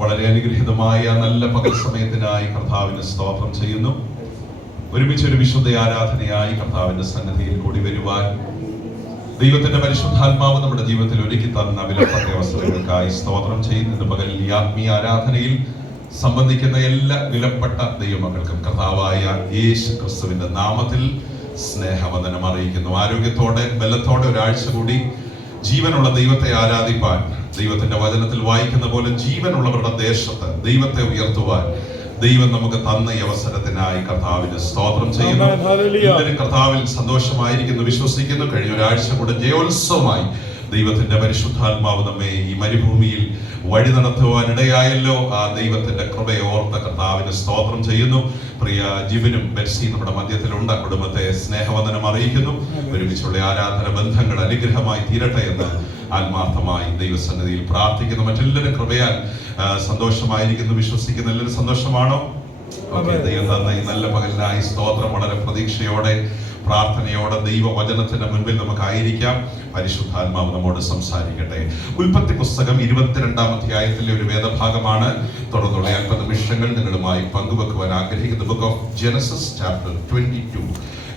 വളരെ അനുഗ്രഹീതമായ നല്ല പകൽ സമയത്തിനായി കർത്താവിന് സ്തോത്രം ചെയ്യുന്നു. ഒരുമിച്ചൊരു വിശുദ്ധ ആരാധനയായി കർത്താവിന്റെ സന്നിധിയിൽ കൂടി വരുവാൻ ദൈവത്തിന്റെ പരിശുദ്ധാത്മാവ് നമ്മുടെ ജീവിതത്തിൽ ഒരുക്കി തന്ന വിലപ്പെട്ട അവസരങ്ങൾക്കായി സ്തോത്രം ചെയ്യുന്നു. ഇന്ന് പകൽ ഈ ആത്മീയ ആരാധനയിൽ സംബന്ധിക്കുന്ന എല്ലാ വിലപ്പെട്ട ദൈവമക്കൾക്കും കർത്താവായ യേശു ക്രിസ്തുവിന്റെ നാമത്തിൽ സ്നേഹവന്ദനം അറിയിക്കുന്നു. ആരോഗ്യത്തോടെ ബലത്തോടെ ഒരാഴ്ച കൂടി ജീവനുള്ള ദൈവത്തെ ആരാധിപ്പാൻ, ദൈവത്തിന്റെ വചനത്തിൽ വായിക്കുന്ന പോലെ ജീവനുള്ളവരുടെ ദേശത്ത് ദൈവത്തെ ഉയർത്തുവാൻ ദൈവം നമുക്ക് തന്ന ഈ അവസരത്തിനായി കർത്താവിന് സ്തോത്രം ചെയ്യുന്നു. എല്ലാവരും കർത്താവിൽ സന്തോഷമായിരിക്കുന്നു വിശ്വസിക്കുന്നു. കഴിഞ്ഞ ഒരാഴ്ച കൂടെ ജയോത്സവമായി ദൈവത്തിന്റെ പരിശുദ്ധാത്മാവ് നമ്മെ ഈ മരുഭൂമിയിൽ വഴി നടത്തുവാനിടയായല്ലോ. ആ ദൈവത്തിന്റെ കൃപയെ ഓർത്ത കർത്താവിന് സ്തോത്രം ചെയ്യുന്നു. പ്രിയ ജിബിനും ബെർസി നമ്മുടെ മധ്യത്തിലുണ്ട്. കുടുംബത്തെ സ്നേഹവന്ദനം അറിയിക്കുന്നു. ഒരുമിച്ചുള്ള ആരാധന ബന്ധങ്ങൾ അനുഗ്രഹമായി തീരട്ടെ എന്ന് ആത്മാർത്ഥമായി ദൈവസന്നിധിയിൽ പ്രാർത്ഥിക്കുന്നു. മറ്റെല്ലാവരും കൃപയാൽ സന്തോഷമായിരിക്കുന്നു വിശ്വസിക്കുന്ന എല്ലാവരും സന്തോഷമാണോ? ഓക്കെ, ദൈവം തന്ന ഈ നല്ല പകലിനായി സ്തോത്രം. വളരെ പ്രതീക്ഷയോടെ പ്രാർത്ഥനയോടെ ദൈവവചനത്തിന്റെ മുൻപിൽ നമുക്കായിരിക്കാം. പരിശുദ്ധാത്മാവ് നമ്മോട് സംസാരിക്കട്ടെ. ഉൽപ്പത്തി പുസ്തകം 22-ാം അധ്യായത്തിലെ ഒരു വേദഭാഗമാണ്. തുടർന്നുള്ള അല്പ നിമിഷങ്ങൾ നിങ്ങളുമായി പങ്കുവെക്കുവാൻ ആഗ്രഹിക്കുന്ന ബുക്ക് ഓഫ് ജെനസിസ് ചാപ്റ്റർ 22.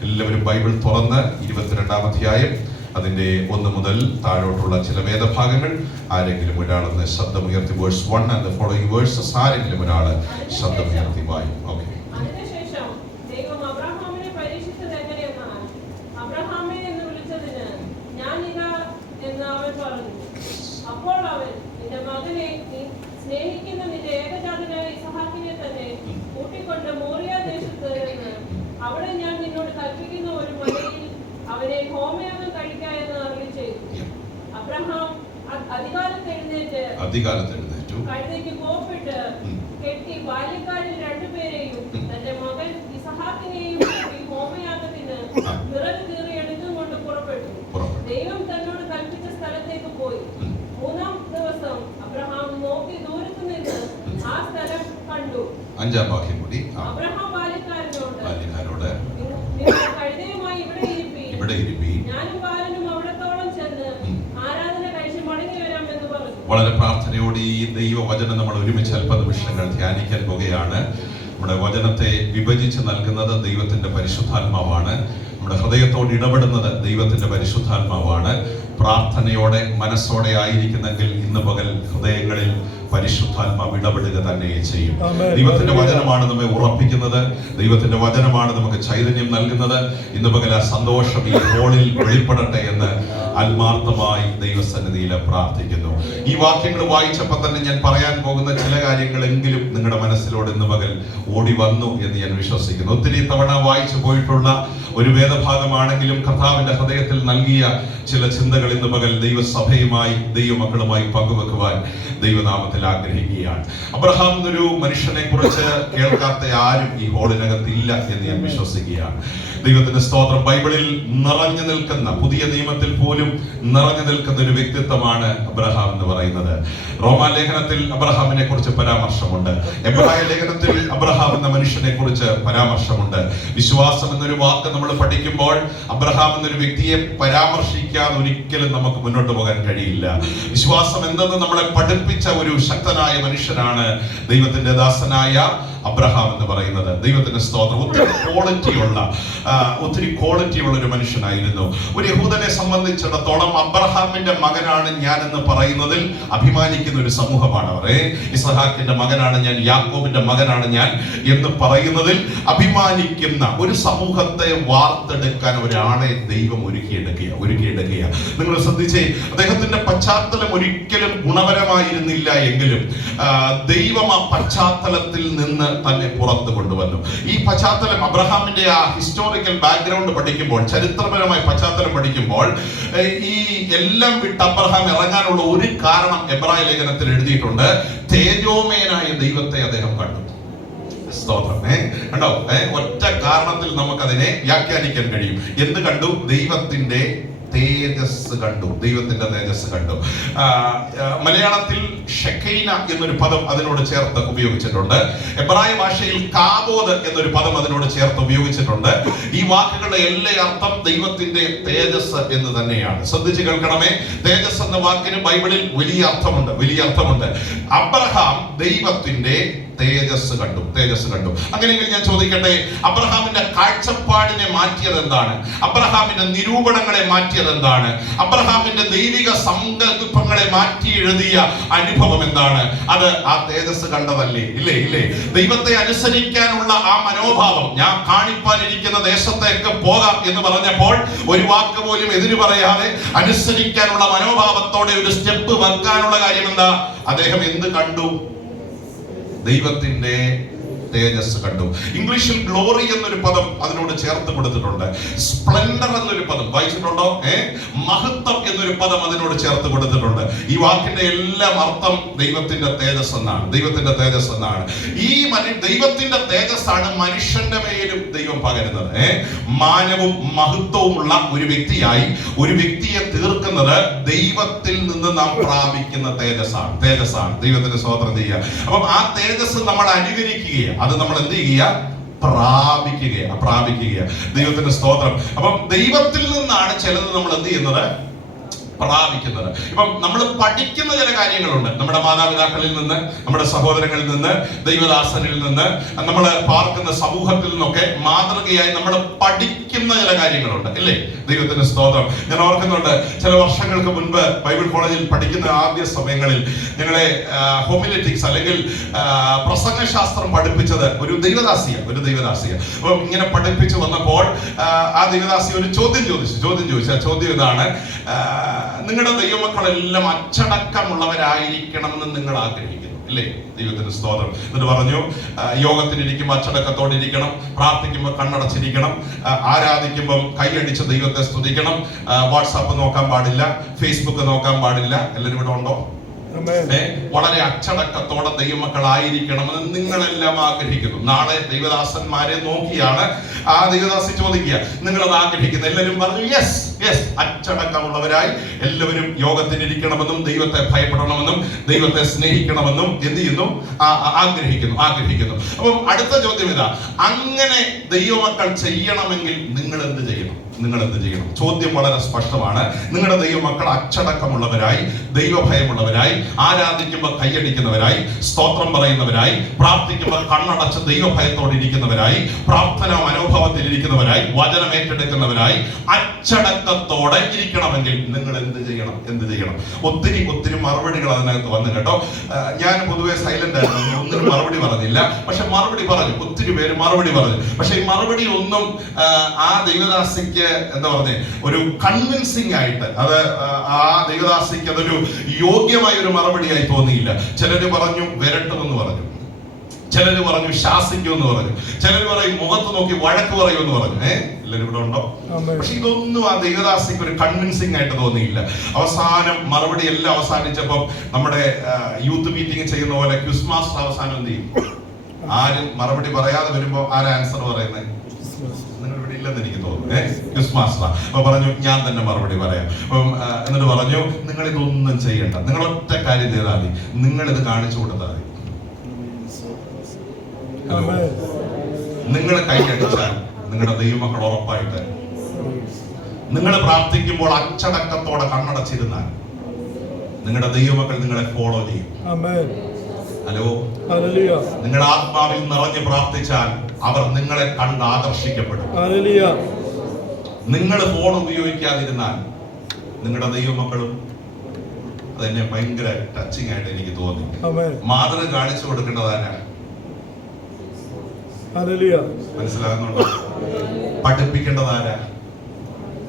എല്ലാവരും ബൈബിൾ തുറന്ന് 22-ാം അധ്യായം അതിന്റെ 1 മുതൽ താഴോട്ടുള്ള ചില വേദഭാഗങ്ങൾ ആരെങ്കിലും ഒരാളെന്ന് ശബ്ദമുയർത്തി verse 1 and the following verses ആരെങ്കിലും ഒരാള് ശബ്ദമുയർത്തി വായും. ഓക്കെ. അപ്പോൾ അവൻ നിന്റെ മകനെ സ്നേഹിക്കുന്ന നിന്റെ ഏകജാതനായ ഇസ്ഹാക്കിനെ തന്നെ കൂട്ടിക്കൊണ്ട് മോറിയ ദേശത്ത് നിന്ന് അവിടെ ഞാൻ നിന്നോട് കൽപ്പിക്കുന്ന ഒരു മലയിൽ അവനെ ഹോമയാഗം കഴിക്കാമെന്ന് അരുളി ചെയ്തു. അബ്രഹാം അധികാലത്ത് എഴുന്നേറ്റു കഴുതയ്ക്ക് കോപ്പിട്ട് കെട്ടി ബാല്യക്കാരിൽ 2 പേരെയും തന്റെ മകൻ ഇസ്ഹാക്കിനെയും ഹോമയാഗത്തിന് വിറക് കീറി എടുത്തുകൊണ്ട് പുറപ്പെട്ടു. ദൈവം തന്നോട് കൽപ്പിച്ച സ്ഥലത്തേക്ക് പോയി. 3-ാം ദിവസം അബ്രഹാം നോക്കി ദൂരത്ത് നിന്ന് ആ സ്ഥലം കണ്ടു. 5-ാം വാക്യം കൂടി. അബ്രഹാം ബാല്യക്കാരനോട് കഴുതയുമായി ഇവിടെ ഇരിപ്പി, ഞാനും ബാലനും അവിടത്തോളം ചെന്ന് ആരാധന കഴിച്ച് മടങ്ങി വരാമെന്ന് പറഞ്ഞു. വളരെ പ്രാർത്ഥനയോടെ ഈ ദൈവവചനം നമ്മൾ ഒരുമിച്ച് അല്പ നിമിഷങ്ങൾ ധ്യാനിക്കാൻ പോകുകയാണ്. നമ്മുടെ വചനത്തെ വിഭജിച്ച് നൽകുന്നത് ദൈവത്തിന്റെ പരിശുദ്ധാത്മാവാണ്. നമ്മുടെ ഹൃദയത്തോട് ഇടപെടുന്നത് ദൈവത്തിന്റെ പരിശുദ്ധാത്മാവാണ്. പ്രാർത്ഥനയോടെ മനസ്സോടെ ആയിരിക്കുന്നെങ്കിൽ ഇന്ന് പകൽ ഹൃദയങ്ങളിൽ പരിശുദ്ധാത്മാവ് ഇടപെടുക തന്നെ ചെയ്യും. ദൈവത്തിന്റെ വചനമാണ് നമ്മെ ഉറപ്പിക്കുന്നത്. ദൈവത്തിന്റെ വചനമാണ് നമുക്ക് ചൈതന്യം നൽകുന്നത്. ഇന്ന് പകൽ ആ സന്തോഷം ഈ ഹോളിൽ വെളിപ്പെടട്ടെ എന്ന് ആത്മാർത്ഥമായി ദൈവസന്നിധിയിൽ പ്രാർത്ഥിക്കുന്നു. ഈ വാക്യങ്ങൾ വായിച്ചപ്പോൾ തന്നെ ഞാൻ പറയാൻ പോകുന്ന ചില കാര്യങ്ങളെങ്കിലും നിങ്ങളുടെ മനസ്സിലോട് ഇന്ന് പകൽ ഓടി വന്നു എന്ന് ഞാൻ വിശ്വസിക്കുന്നു. ഒത്തിരി തവണ വായിച്ചു പോയിട്ടുള്ള ഒരു വേദഭാഗമാണെങ്കിലും കർത്താവിന്റെ ഹൃദയത്തിൽ നൽകിയ ചില ചിന്തകൾ ഇന്ന് പകൽ ദൈവസഭയുമായി ദൈവമക്കളുമായി പങ്കുവെക്കുവാൻ ദൈവനാമത്തിൽ ആഗ്രഹിക്കുകയാണ്. അബ്രഹാം എന്നൊരു മനുഷ്യനെ കുറിച്ച് കേൾക്കാത്ത ആരും ഈ ഹോളിനകത്തില്ല എന്ന് ഞാൻ വിശ്വസിക്കുകയാണ്. ദൈവത്തിന്റെ സ്തോത്രം. ബൈബിളിൽ നിറഞ്ഞു നിൽക്കുന്ന, പുതിയ നിയമത്തിൽ പോലും നിറഞ്ഞു നിൽക്കുന്ന ഒരു വ്യക്തിത്വമാണ് അബ്രഹാം എന്ന് പറയുന്നത്. റോമാലേഖനത്തിൽ അബ്രഹാമിനെ കുറിച്ച് പരാമർശമുണ്ട്. എബ്രായ ലേഖനത്തിൽ അബ്രഹാം എന്ന മനുഷ്യനെ കുറിച്ച് പരാമർശമുണ്ട്. വിശ്വാസം എന്നൊരു വാക്ക് നമ്മൾ പഠിക്കുമ്പോൾ അബ്രഹാം എന്നൊരു വ്യക്തിയെ പരാമർശിക്കാതെ ഒരിക്കലും നമുക്ക് മുന്നോട്ട് പോകാൻ കഴിയില്ല. വിശ്വാസം എന്തെന്ന് നമ്മളെ പഠിപ്പിച്ച ഒരു ശക്തനായ മനുഷ്യനാണ് ദൈവത്തിന്റെ ദാസനായ അബ്രഹാം എന്ന് പറയുന്നത്. ദൈവത്തിന്റെ സ്തോത്രം. ഒത്തിരി ക്വാളിറ്റിയുള്ള ഒരു മനുഷ്യനായിരുന്നു. ഒരു യഹൂദനെ സംബന്ധിച്ചിടത്തോളം അബ്രഹാമിന്റെ മകനാണ് ഞാൻ എന്ന് പറയുന്നതിൽ അഭിമാനിക്കുന്ന ഒരു സമൂഹമാണ് അവർ. ഇസ്ഹാക്കിന്റെ മകനാണ് ഞാൻ, യാക്കോബിന്റെ മകനാണ് ഞാൻ എന്ന് പറയുന്നതിൽ അഭിമാനിക്കുന്ന ഒരു സമൂഹത്തെ വാർത്തെടുക്കാൻ ഒരാളെ ദൈവം ഒരുക്കിയെടുക്കുക. നിങ്ങൾ ശ്രദ്ധിച്ചേ, അദ്ദേഹത്തിന്റെ പശ്ചാത്തലം ഒരിക്കലും ഗുണപരമായിരുന്നില്ല എങ്കിലും ദൈവം ആ പശ്ചാത്തലത്തിൽ നിന്ന് തന്നെ പുറത്തു കൊണ്ടുവന്നു. ഈ പശ്ചാത്തലം, അബ്രഹാമിന്റെ ആ ഹിസ്റ്റോറിക്കൽ ബാക്ക്ഗ്രൗണ്ട് പഠിക്കുമ്പോൾ, ചരിത്രപരമായ പശ്ചാത്തലം പഠിക്കുമ്പോൾ, ഈ എല്ലാം വിട്ട് അബ്രഹാം ഇറങ്ങാനുള്ള ഒരു കാരണം എബ്രായ ലേഖനത്തിൽ എഴുതിയിട്ടുണ്ട്. തേജോമയനായ ദൈവത്തെ അദ്ദേഹം കണ്ടു. സ്തോത്രം. കണ്ടോ? ഒറ്റ കാരണത്തിൽ നമുക്കതിനെ വ്യാഖ്യാനിക്കാൻ കഴിയും. എന്ത് കണ്ടു? ദൈവത്തിന്റെ തേജസ് കണ്ടു. ദൈവത്തിന്റെ തേജസ് കണ്ടു. മലയാളത്തിൽ ഷെക്കൈന എന്നൊരു പദം അതിനോട് ചേർത്ത് ഉപയോഗിച്ചിട്ടുണ്ട്. എബ്രായ ഭാഷയിൽ കാബോദ് എന്നൊരു പദം അതിനോട് ചേർത്ത് ഉപയോഗിച്ചിട്ടുണ്ട്. ഈ വാക്കുകളുടെ എല്ലാ അർത്ഥം ദൈവത്തിന്റെ തേജസ് എന്ന് തന്നെയാണ്. ശ്രദ്ധിച്ച് കേൾക്കണമേ. തേജസ് എന്ന വാക്കിന് ബൈബിളിൽ വലിയ അർത്ഥമുണ്ട്, വലിയ അർത്ഥമുണ്ട്. അബ്രഹാം ദൈവത്തിന്റെ തേജസ് കണ്ടു, തേജസ് കണ്ടു. അങ്ങനെയെങ്കിൽ ഞാൻ ചോദിക്കട്ടെ, അബ്രഹാമിന്റെ കാഴ്ചപ്പാടിനെ മാറ്റിയത് എന്താണ്? അബ്രഹാമിന്റെ നിരൂപണങ്ങളെ മാറ്റിയത് എന്താണ്? അബ്രഹാമിന്റെ ദൈവിക സങ്കല്പങ്ങളെ മാറ്റി എഴുതിയ അനുഭവം എന്താണ്? അത് ആ തേജസ് കണ്ടതല്ലേ? ഇല്ലേ, ഇല്ലേ? ദൈവത്തെ അനുസരിക്കാനുള്ള ആ മനോഭാവം, ഞാൻ കാണിപ്പാനിരിക്കുന്ന ദേശത്തേക്ക് പോകാം എന്ന് പറഞ്ഞപ്പോൾ ഒരു വാക്ക് പോലും എതിര് പറയാതെ അനുസരിക്കാനുള്ള മനോഭാവത്തോടെ ഒരു സ്റ്റെപ്പ് വെക്കാനുള്ള കാര്യം എന്താ? അദ്ദേഹം എന്ത് കണ്ടു? ദൈവത്തിന്റെ തേജസ് കണ്ടു. ഇംഗ്ലീഷിൽ ഗ്ലോറി എന്നൊരു പദം അതിനോട് ചേർത്ത് കൊടുത്തിട്ടുണ്ട്. സ്പ്ലെൻഡർ എന്നൊരു പദം വായിച്ചിട്ടുണ്ടോ? മഹത്വം എന്നൊരു പദം അതിനോട് ചേർത്ത് കൊടുത്തിട്ടുണ്ട്. ഈ വാക്കിന്റെ എല്ലാം അർത്ഥം ദൈവത്തിന്റെ തേജസ് എന്നാണ്, ദൈവത്തിന്റെ തേജസ് എന്നാണ്. ഈ ദൈവത്തിന്റെ തേജസ്സാണ് മനുഷ്യന്റെ മേലും ദൈവം പകരുന്നത്. മാനവും മഹത്വവുമുള്ള ഒരു വ്യക്തിയായി ഒരു വ്യക്തിയെ തീർക്കുന്നത് ദൈവത്തിൽ നിന്ന് നാം പ്രാപിക്കുന്ന തേജസ്സാണ്, തേജസ്സാണ്. ദൈവത്തിന് സ്തോത്രം ചെയ്യുക. അപ്പം ആ തേജസ് നമ്മൾ അനുകരിക്കുകയാണ്, അത് നമ്മൾ എന്ത് ചെയ്യുക? പ്രാപിക്കുക. ദൈവത്തിന്റെ സ്തോത്രം. അപ്പം ദൈവത്തിൽ നിന്നാണ് ചിലത് നമ്മൾ എന്ത് ചെയ്യുന്നത്? പ്രാപിക്കുന്നത്. ഇപ്പം നമ്മൾ പഠിക്കുന്ന ചില കാര്യങ്ങളുണ്ട്. നമ്മുടെ മാതാപിതാക്കളിൽ നിന്ന്, നമ്മുടെ സഹോദരങ്ങളിൽ നിന്ന്, ദൈവദാസനിൽ നിന്ന്, നമ്മൾ പാർക്കുന്ന സമൂഹത്തിൽ നിന്നൊക്കെ മാതൃകയായി നമ്മൾ പഠിക്കുന്ന ചില കാര്യങ്ങളുണ്ട്, ഇല്ലേ? ദൈവത്തിന്റെ സ്തോത്രം. ഞാൻ ഓർക്കുന്നുണ്ട്, ചില വർഷങ്ങൾക്ക് മുൻപ് ബൈബിൾ കോളേജിൽ പഠിക്കുന്ന ആദ്യ സമയങ്ങളിൽ ഞങ്ങളെ ഹോമിലെറ്റിക്സ് അല്ലെങ്കിൽ പ്രസംഗശാസ്ത്രം പഠിപ്പിച്ചത് ഒരു ദൈവദാസിയ. അപ്പം ഇങ്ങനെ പഠിപ്പിച്ചു വന്നപ്പോൾ ആ ദൈവദാസി ഒരു ചോദ്യം ചോദിച്ചു. ആ ചോദ്യം ഇതാണ്: നിങ്ങളുടെ ദൈവമക്കളെല്ലാം അച്ചടക്കമുള്ളവരായിരിക്കണമെന്ന് നിങ്ങൾ ആഗ്രഹിക്കുന്നു, അല്ലേ? ദൈവത്തിന്റെ സ്തോത്രം. എന്നിട്ട് പറഞ്ഞു, യോഗത്തിനിരിക്കുമ്പോൾ അച്ചടക്കത്തോടെ ഇരിക്കണം, പ്രാർത്ഥിക്കുമ്പോൾ കണ്ണടച്ചിരിക്കണം, ആരാധിക്കുമ്പോൾ കൈയടിച്ച് ദൈവത്തെ സ്തുതിക്കണം, വാട്സാപ്പ് നോക്കാൻ പാടില്ല, ഫേസ്ബുക്ക് നോക്കാൻ പാടില്ല. എല്ലാവരും ഇവിടെ ഉണ്ടോ? വളരെ അച്ചടക്കത്തോടെ ദൈവമക്കളായിരിക്കണമെന്ന് നിങ്ങളെല്ലാം ആഗ്രഹിക്കുന്നു. നാളെ ദൈവദാസന്മാരെ നോക്കിയാണ് ആ ദൈവദാസി ചോദിക്കുക, നിങ്ങളത് ആഗ്രഹിക്കുന്നു? എല്ലാവരും പറഞ്ഞു യെസ്, യെസ്. അച്ചടക്കമുള്ളവരായി എല്ലാവരും യോഗത്തിനിരിക്കണമെന്നും ദൈവത്തെ ഭയപ്പെടണമെന്നും ദൈവത്തെ സ്നേഹിക്കണമെന്നും എന്ത് ചെയ്യുന്നു? ആഗ്രഹിക്കുന്നു. അപ്പം അടുത്ത ചോദ്യം ഇതാ: അങ്ങനെ ദൈവമക്കൾ ചെയ്യണമെങ്കിൽ നിങ്ങൾ എന്ത് ചെയ്യണം? ചോദ്യം വളരെ സ്പഷ്ടമാണ്. നിങ്ങളുടെ ദൈവമക്കൾ അച്ചടക്കമുള്ളവരായി, ദൈവഭയമുള്ളവരായി, ആരാധിക്കുമ്പോൾ കൈയടിക്കുന്നവരായി, സ്തോത്രം പറയുന്നവരായി, പ്രാർത്ഥിക്കുമ്പോൾ കണ്ണടച്ച് ദൈവഭയത്തോടെ ഇരിക്കുന്നവരായി, പ്രാർത്ഥനാ മനോഭാവത്തിൽ ഇരിക്കുന്നവരായി, വചനം ഏറ്റെടുക്കുന്നവരായി, അച്ചടക്കത്തോടെ ഇരിക്കണമെങ്കിൽ നിങ്ങൾ എന്ത് ചെയ്യണം? ഒത്തിരി മറുപടികൾ അതിനകത്ത് വന്നു കേട്ടോ. ഞാൻ പൊതുവെ സൈലന്റ് ആയിരുന്നു, ഒന്നിനും മറുപടി പറഞ്ഞില്ല. പക്ഷെ മറുപടി പറഞ്ഞു, ഒത്തിരി പേര് മറുപടി പറഞ്ഞു. പക്ഷെ ഈ മറുപടി ഒന്നും ആ ദൈവദാസിക്ക് എന്താ പറഞ്ഞേ, ഒരു കൺവിൻസിംഗ് ആയിട്ട്, അത് ആ ദൈവദാസിക്ക് അതൊരു യോഗ്യമായ ഒരു മറുപടിയായി തോന്നിയില്ല. ചിലര് പറഞ്ഞു വിരട്ടുമെന്ന് പറഞ്ഞു, ചിലര് പറഞ്ഞു ശാസിക്കുമെന്ന് പറഞ്ഞു, ചിലര് പറയും മുഖത്ത് നോക്കി വഴക്ക് പറയുമെന്ന് പറഞ്ഞു. എല്ലാവരും ഇവിടെ ഉണ്ടോ? പക്ഷെ ഇതൊന്നും ആ ദൈവദാസിക്ക് ഒരു കൺവിൻസിംഗ് ആയിട്ട് തോന്നിയില്ല. അവസാനം മറുപടി എല്ലാം അവസാനിച്ചപ്പം നമ്മുടെ യൂത്ത് മീറ്റിംഗ് ചെയ്യുന്ന പോലെ ക്വിസ് മാസ്റ്റർ അവസാനം എന്ത് ചെയ്യും? ആരും മറുപടി പറയാതെ വരുമ്പോ ആരാ ആൻസർ പറയുന്നത്? നിങ്ങൾ ഇവിടെ ഇല്ലെന്ന് എനിക്ക് തോന്നുന്നു. ക്വിസ് മാസ്റ്റർ അപ്പൊ പറഞ്ഞു, ഞാൻ തന്നെ മറുപടി പറയാം. അപ്പം എന്നിട്ട് പറഞ്ഞു, നിങ്ങൾ ഇതൊന്നും ചെയ്യണ്ട, നിങ്ങൾ ഒറ്റ കാര്യം ചെയ്താൽ മതി, നിങ്ങൾ ഇത് കാണിച്ചു കൊടുത്താൽ മതി. നിങ്ങൾ കൈയടിച്ചാൽ നിങ്ങളുടെ ദൈവമക്കൾ ഉറപ്പായിട്ട്, നിങ്ങൾ പ്രാർത്ഥിക്കുമ്പോൾ അച്ചടക്കത്തോടെ കണ്ണടച്ചിരുന്നാൽ നിങ്ങളുടെ ദൈവമക്കൾ നിങ്ങളെ ഫോളോ ചെയ്യും. ഹലോ, നിങ്ങൾ ആത്മാവിൽ നിറഞ്ഞ് പ്രാർത്ഥിച്ചാൽ അവർ നിങ്ങളെ കണ്ട് ആകർഷിക്കപ്പെടും. നിങ്ങൾ ഫോൺ ഉപയോഗിക്കാതിരുന്നാൽ നിങ്ങളുടെ ദൈവമക്കളും, അതെന്നെ ഭയങ്കര ടച്ചിങ് ആയിട്ട് എനിക്ക് തോന്നി. മാതൃക കാണിച്ചു കൊടുക്കേണ്ടതാണ്. മനസ്സിലാകുന്നുണ്ടോ? പഠിപ്പിക്കേണ്ടതാരാ?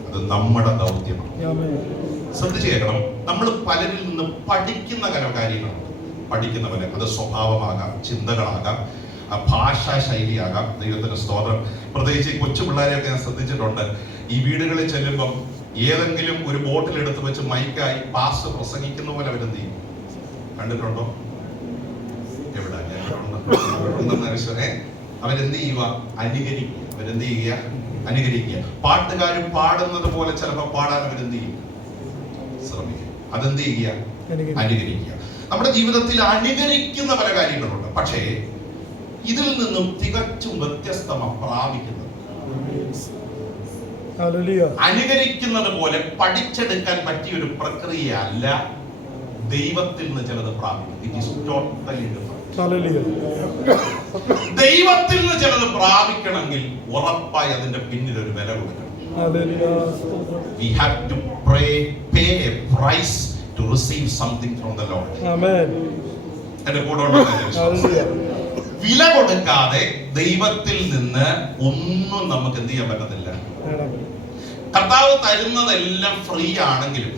അത് നമ്മുടെ ദൗത്യമാണ്. ശ്രദ്ധിച്ചു കേൾക്കണം. നമ്മൾ പലരിൽ നിന്ന് പഠിക്കുന്ന കാര്യങ്ങളുണ്ട്. പഠിക്കുന്നവരെ, അത് സ്വഭാവമാകാം, ചിന്തകളാകാം, ഭാഷാ ശൈലിയാകാം. ദൈവത്തിന്റെ സ്തോത്രം. പ്രത്യേകിച്ച് ഈ കൊച്ചു പിള്ളേരെയൊക്കെ ഞാൻ ശ്രദ്ധിച്ചിട്ടുണ്ട്. ഈ വീടുകളിൽ ചെല്ലുമ്പം ഏതെങ്കിലും ഒരു ബോട്ടിൽ എടുത്ത് വെച്ച് മൈക്കായി പാസ് പ്രസംഗിക്കുന്ന പോലെ അവരെന്ത് ചെയ്യും? കണ്ടിട്ടുണ്ടോ? എവിടെ അവരെന്ത് ചെയ്യുക? അനുകരിക്കുക. പാട്ടുകാരും പാടുന്നത് പോലെ ചിലപ്പോൾ പാടാൻ അവരെന്ത് ചെയ്യും? ശ്രമിക്കും. അതെന്ത് ചെയ്യുക? അനുകരിക്കുക. നമ്മുടെ ജീവിതത്തിൽ അനുകരിക്കുന്ന പല കാര്യങ്ങളുണ്ട്. പക്ഷേ ഇതിൽ നിന്നും തികച്ചും വ്യത്യസ്തമാണ് പ്രാപിക്കുന്നത്. അനുകരിക്കുന്നത് പോലെ പഠിച്ചെടുക്കാൻ പറ്റിയ ഒരു പ്രക്രിയ അല്ല ദൈവത്തിൽ നിന്ന് ചിലത് പ്രാപിക്കും. It is totally different. ദൈവത്തിൽ നിന്ന് ചിലത് പ്രാപിക്കണമെങ്കിൽ ഉറപ്പായി അതിന്റെ പിന്നിൽ ഒരു വില കൊടുക്കണം. We have to pay a price to receive something from the Lord. Amen. എന്റെ കൂടെ വില കൊടുക്കാതെ ദൈവത്തിൽ നിന്ന് ഒന്നും നമുക്ക് എന്ത് ചെയ്യാൻ പറ്റത്തില്ല. കർത്താവ് തരുന്നതെല്ലാം ഫ്രീ ആണെങ്കിലും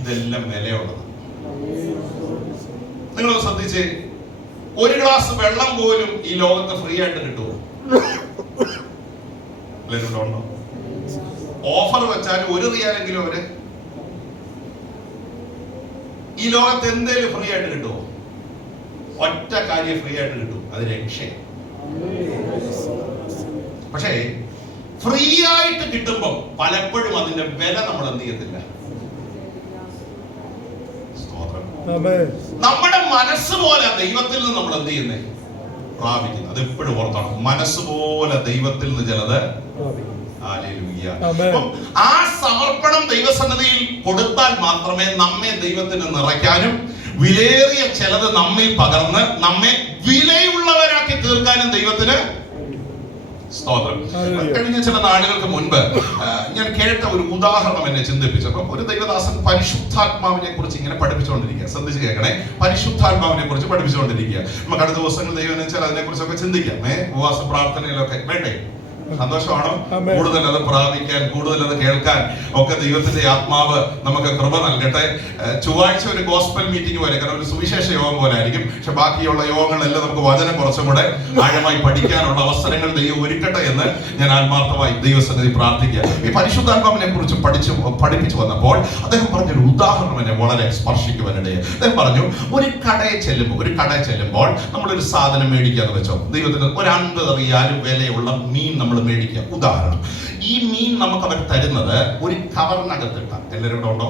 ഇതെല്ലാം വിലയുള്ളത്. നിങ്ങൾ ശ്രദ്ധിച്ച്, ഒരു ഗ്ലാസ് വെള്ളം പോലും ഈ ലോകത്ത് ഫ്രീ ആയിട്ട് കിട്ടുമോ? ഉണ്ടോ? ഓഫർ വെച്ചാൽ 1 റിയാലെങ്കിലും അവര് ഈ ലോകത്ത് എന്തേലും ഫ്രീ ആയിട്ട് കിട്ടുമോ? ഒറ്റ കാര്യം ഫ്രീ ആയിട്ട് കിട്ടും, അത് രക്ഷ. പക്ഷേ ഫ്രീ ആയിട്ട് കിട്ടുമ്പോൾ പലപ്പോഴും അതിന്റെ വില നമ്മൾ എന്ത് ചെയ്യത്തില്ല. നമ്മുടെ മനസ്സ് പോലെ ദൈവത്തിൽ നിന്ന് നമ്മൾ എന്ത് ചെയ്യുന്നേ? പ്രാപിക്കുന്നത്. അത് എപ്പോഴും ഓർത്തണം. മനസ്സ് പോലെ ദൈവത്തിൽ നിന്ന് ചിലത്. ആ സമർപ്പണം ദൈവസന്നിധിയിൽ കൊടുത്താൽ മാത്രമേ നമ്മെ ദൈവത്തിന് നിറയ്ക്കാനും വിലയേറിയ ചിലത് നമ്മിൽ പകർന്ന് നമ്മെ വിലയുള്ളവരാക്കി തീർക്കാനും ദൈവത്തിന് സ്തോത്രം. കഴിഞ്ഞ ചില നാളുകൾക്ക് മുൻപ് ഞാൻ കേട്ട ഒരു ഉദാഹരണം എന്നെ ചിന്തിപ്പിച്ചപ്പോൾ, ഒരു ദൈവദാസൻ പരിശുദ്ധാത്മാവിനെ കുറിച്ച് ഇങ്ങനെ പഠിപ്പിച്ചുകൊണ്ടിരിക്കുക. ശ്രദ്ധിച്ച് കേൾക്കണേ. പരിശുദ്ധാത്മാവിനെ കുറിച്ച് പഠിപ്പിച്ചുകൊണ്ടിരിക്കുക. നമുക്ക് അടുത്ത ദിവസങ്ങൾ ദൈവം എന്ന് വെച്ചാൽ അതിനെ കുറിച്ചൊക്കെ ചിന്തിക്കാം. ഉപവാസ പ്രാർത്ഥനയിലൊക്കെ വേണ്ടേ? സന്തോഷമാണോ? കൂടുതൽ അത് പ്രാപിക്കാൻ, കൂടുതൽ അത് കേൾക്കാൻ ഒക്കെ ദൈവത്തിന്റെ ആത്മാവ് നമുക്ക് കൃപ നൽകട്ടെ. ചൊവ്വാഴ്ച ഒരു ഗോസ്പൽ മീറ്റിംഗ് പോലെ, കാരണം ഒരു സുവിശേഷ യോഗം പോലെ ആയിരിക്കും. പക്ഷെ ബാക്കിയുള്ള യോഗങ്ങളെല്ലാം നമുക്ക് വചനം കുറച്ചും കൂടെ ആഴമായി പഠിക്കാനുള്ള അവസരങ്ങൾ ദൈവം ഒരുക്കട്ടെ എന്ന് ഞാൻ ആത്മാർത്ഥമായി ദൈവസന്നിധി പ്രാർത്ഥിക്കുക. ഈ പരിശുദ്ധാത്മാവിനെ കുറിച്ച് പഠിപ്പിച്ചു വന്നപ്പോൾ അദ്ദേഹം പറഞ്ഞൊരു ഉദാഹരണം എന്നെ വളരെ സ്പർശിക്കുവാനിടയെ. അദ്ദേഹം പറഞ്ഞു, ഒരു കടയിൽ ചെല്ലുമ്പോൾ നമ്മളൊരു സാധനം മേടിക്കാന്ന് വെച്ചോ. ദൈവത്തിന് ഒരു 50 റിയാൽ വിലയുള്ള മീൻ നമ്മൾ മേടിക്കുക. ഉദാഹരണം, ഈ മീൻ നമുക്ക് അവർ തരുന്നത് ഒരു കവറിനകത്തിട്ട. എല്ലാവരും ഇവിടെ ഉണ്ടോ?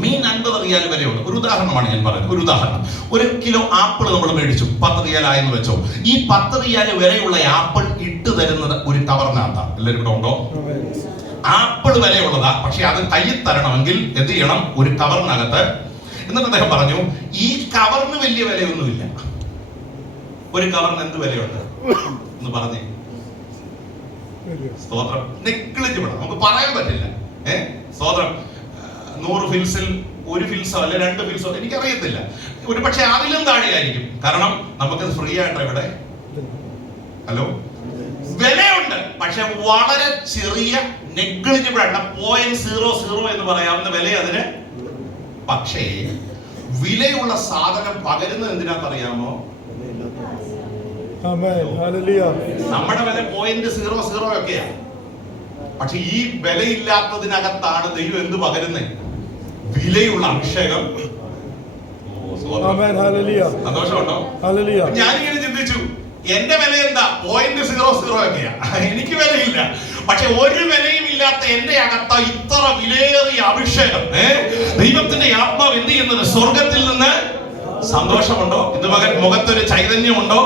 മീൻ 50 റിയാൽ വിലയുണ്ട്. ഒരു ഉദാഹരണമാണ് ഞാൻ പറയുന്നത്. ഒരു ഉദാഹരണം, 1 കിലോ ആപ്പിൾ നമ്മൾ മേടിച്ചു, 10 റിയാൽ ആയെന്ന് വെച്ചോ. ഈ 10 റിയാൽ വിലയുള്ള ആപ്പിൾ ഇട്ട് തരുന്നത് ഒരു കവറിനകത്താണ്. എല്ലാവരും ഇവിടെ ഉണ്ടോ? ആപ്പിൾ വിലയുള്ളതാ, പക്ഷെ അത് കയ്യിൽ തരണമെങ്കിൽ എന്ത് ചെയ്യണം? ഒരു കവറിനകത്ത്. എന്നിട്ട് അദ്ദേഹം പറഞ്ഞു, ഈ കവറിന് വലിയ വിലയൊന്നുമില്ല. ഒരു കവറിന് എന്ത് വിലയുണ്ട് എന്ന് പറഞ്ഞേ? സ്തോത്രം. നെഗ്ലിജിബിൾ, നമുക്ക് പറയാൻ പറ്റില്ല. സ്തോത്രം. 100 ഫിൽസിൽ 1 ഫിൽസോ അല്ലെ 2 ഫിൽസോ എനിക്കറിയത്തില്ല. ഒരു പക്ഷെ അതിലും താഴെയായിരിക്കും. കാരണം നമുക്ക് ഫ്രീ ആയിട്ട് ഇവിടെ ഹലോ വിലയുണ്ട്, പക്ഷെ വളരെ ചെറിയ നെഗ്ലിജിബിൾ ആയിട്ടുള്ള 0.00 എന്ന് പറയാവുന്ന വില അതിന്. പക്ഷേ വിലയുള്ള സാധനം പകരുന്നത് എന്തിനാണെന്നറിയാമോ? നമ്മുടെ വില 0.00 ഒക്കെയാ. പക്ഷെ ഈ വിലയില്ലാത്തതിനകത്താണ് ദൈവം എന്ത് പകരുന്നത്? വിലയുള്ള അഭിഷേകം. സന്തോഷമുണ്ടോ? ഞാനിങ്ങനെ ചിന്തിച്ചു, എന്റെ വില എന്താ? 0.00 ഒക്കെയാ. എനിക്ക് വിലയില്ല. പക്ഷെ ഒരു വിലയും ഇല്ലാത്ത എന്റെ അകത്ത ഇത്ര വിലയേറിയ അഭിഷേകം ദൈവത്തിന്റെ ആത്മാവ് എന്ത് ചെയ്യുന്നത്? സ്വർഗത്തിൽ നിന്ന്. സന്തോഷമുണ്ടോ? ഇത് മുഖത്തൊരു ചൈതന്യമുണ്ടോ?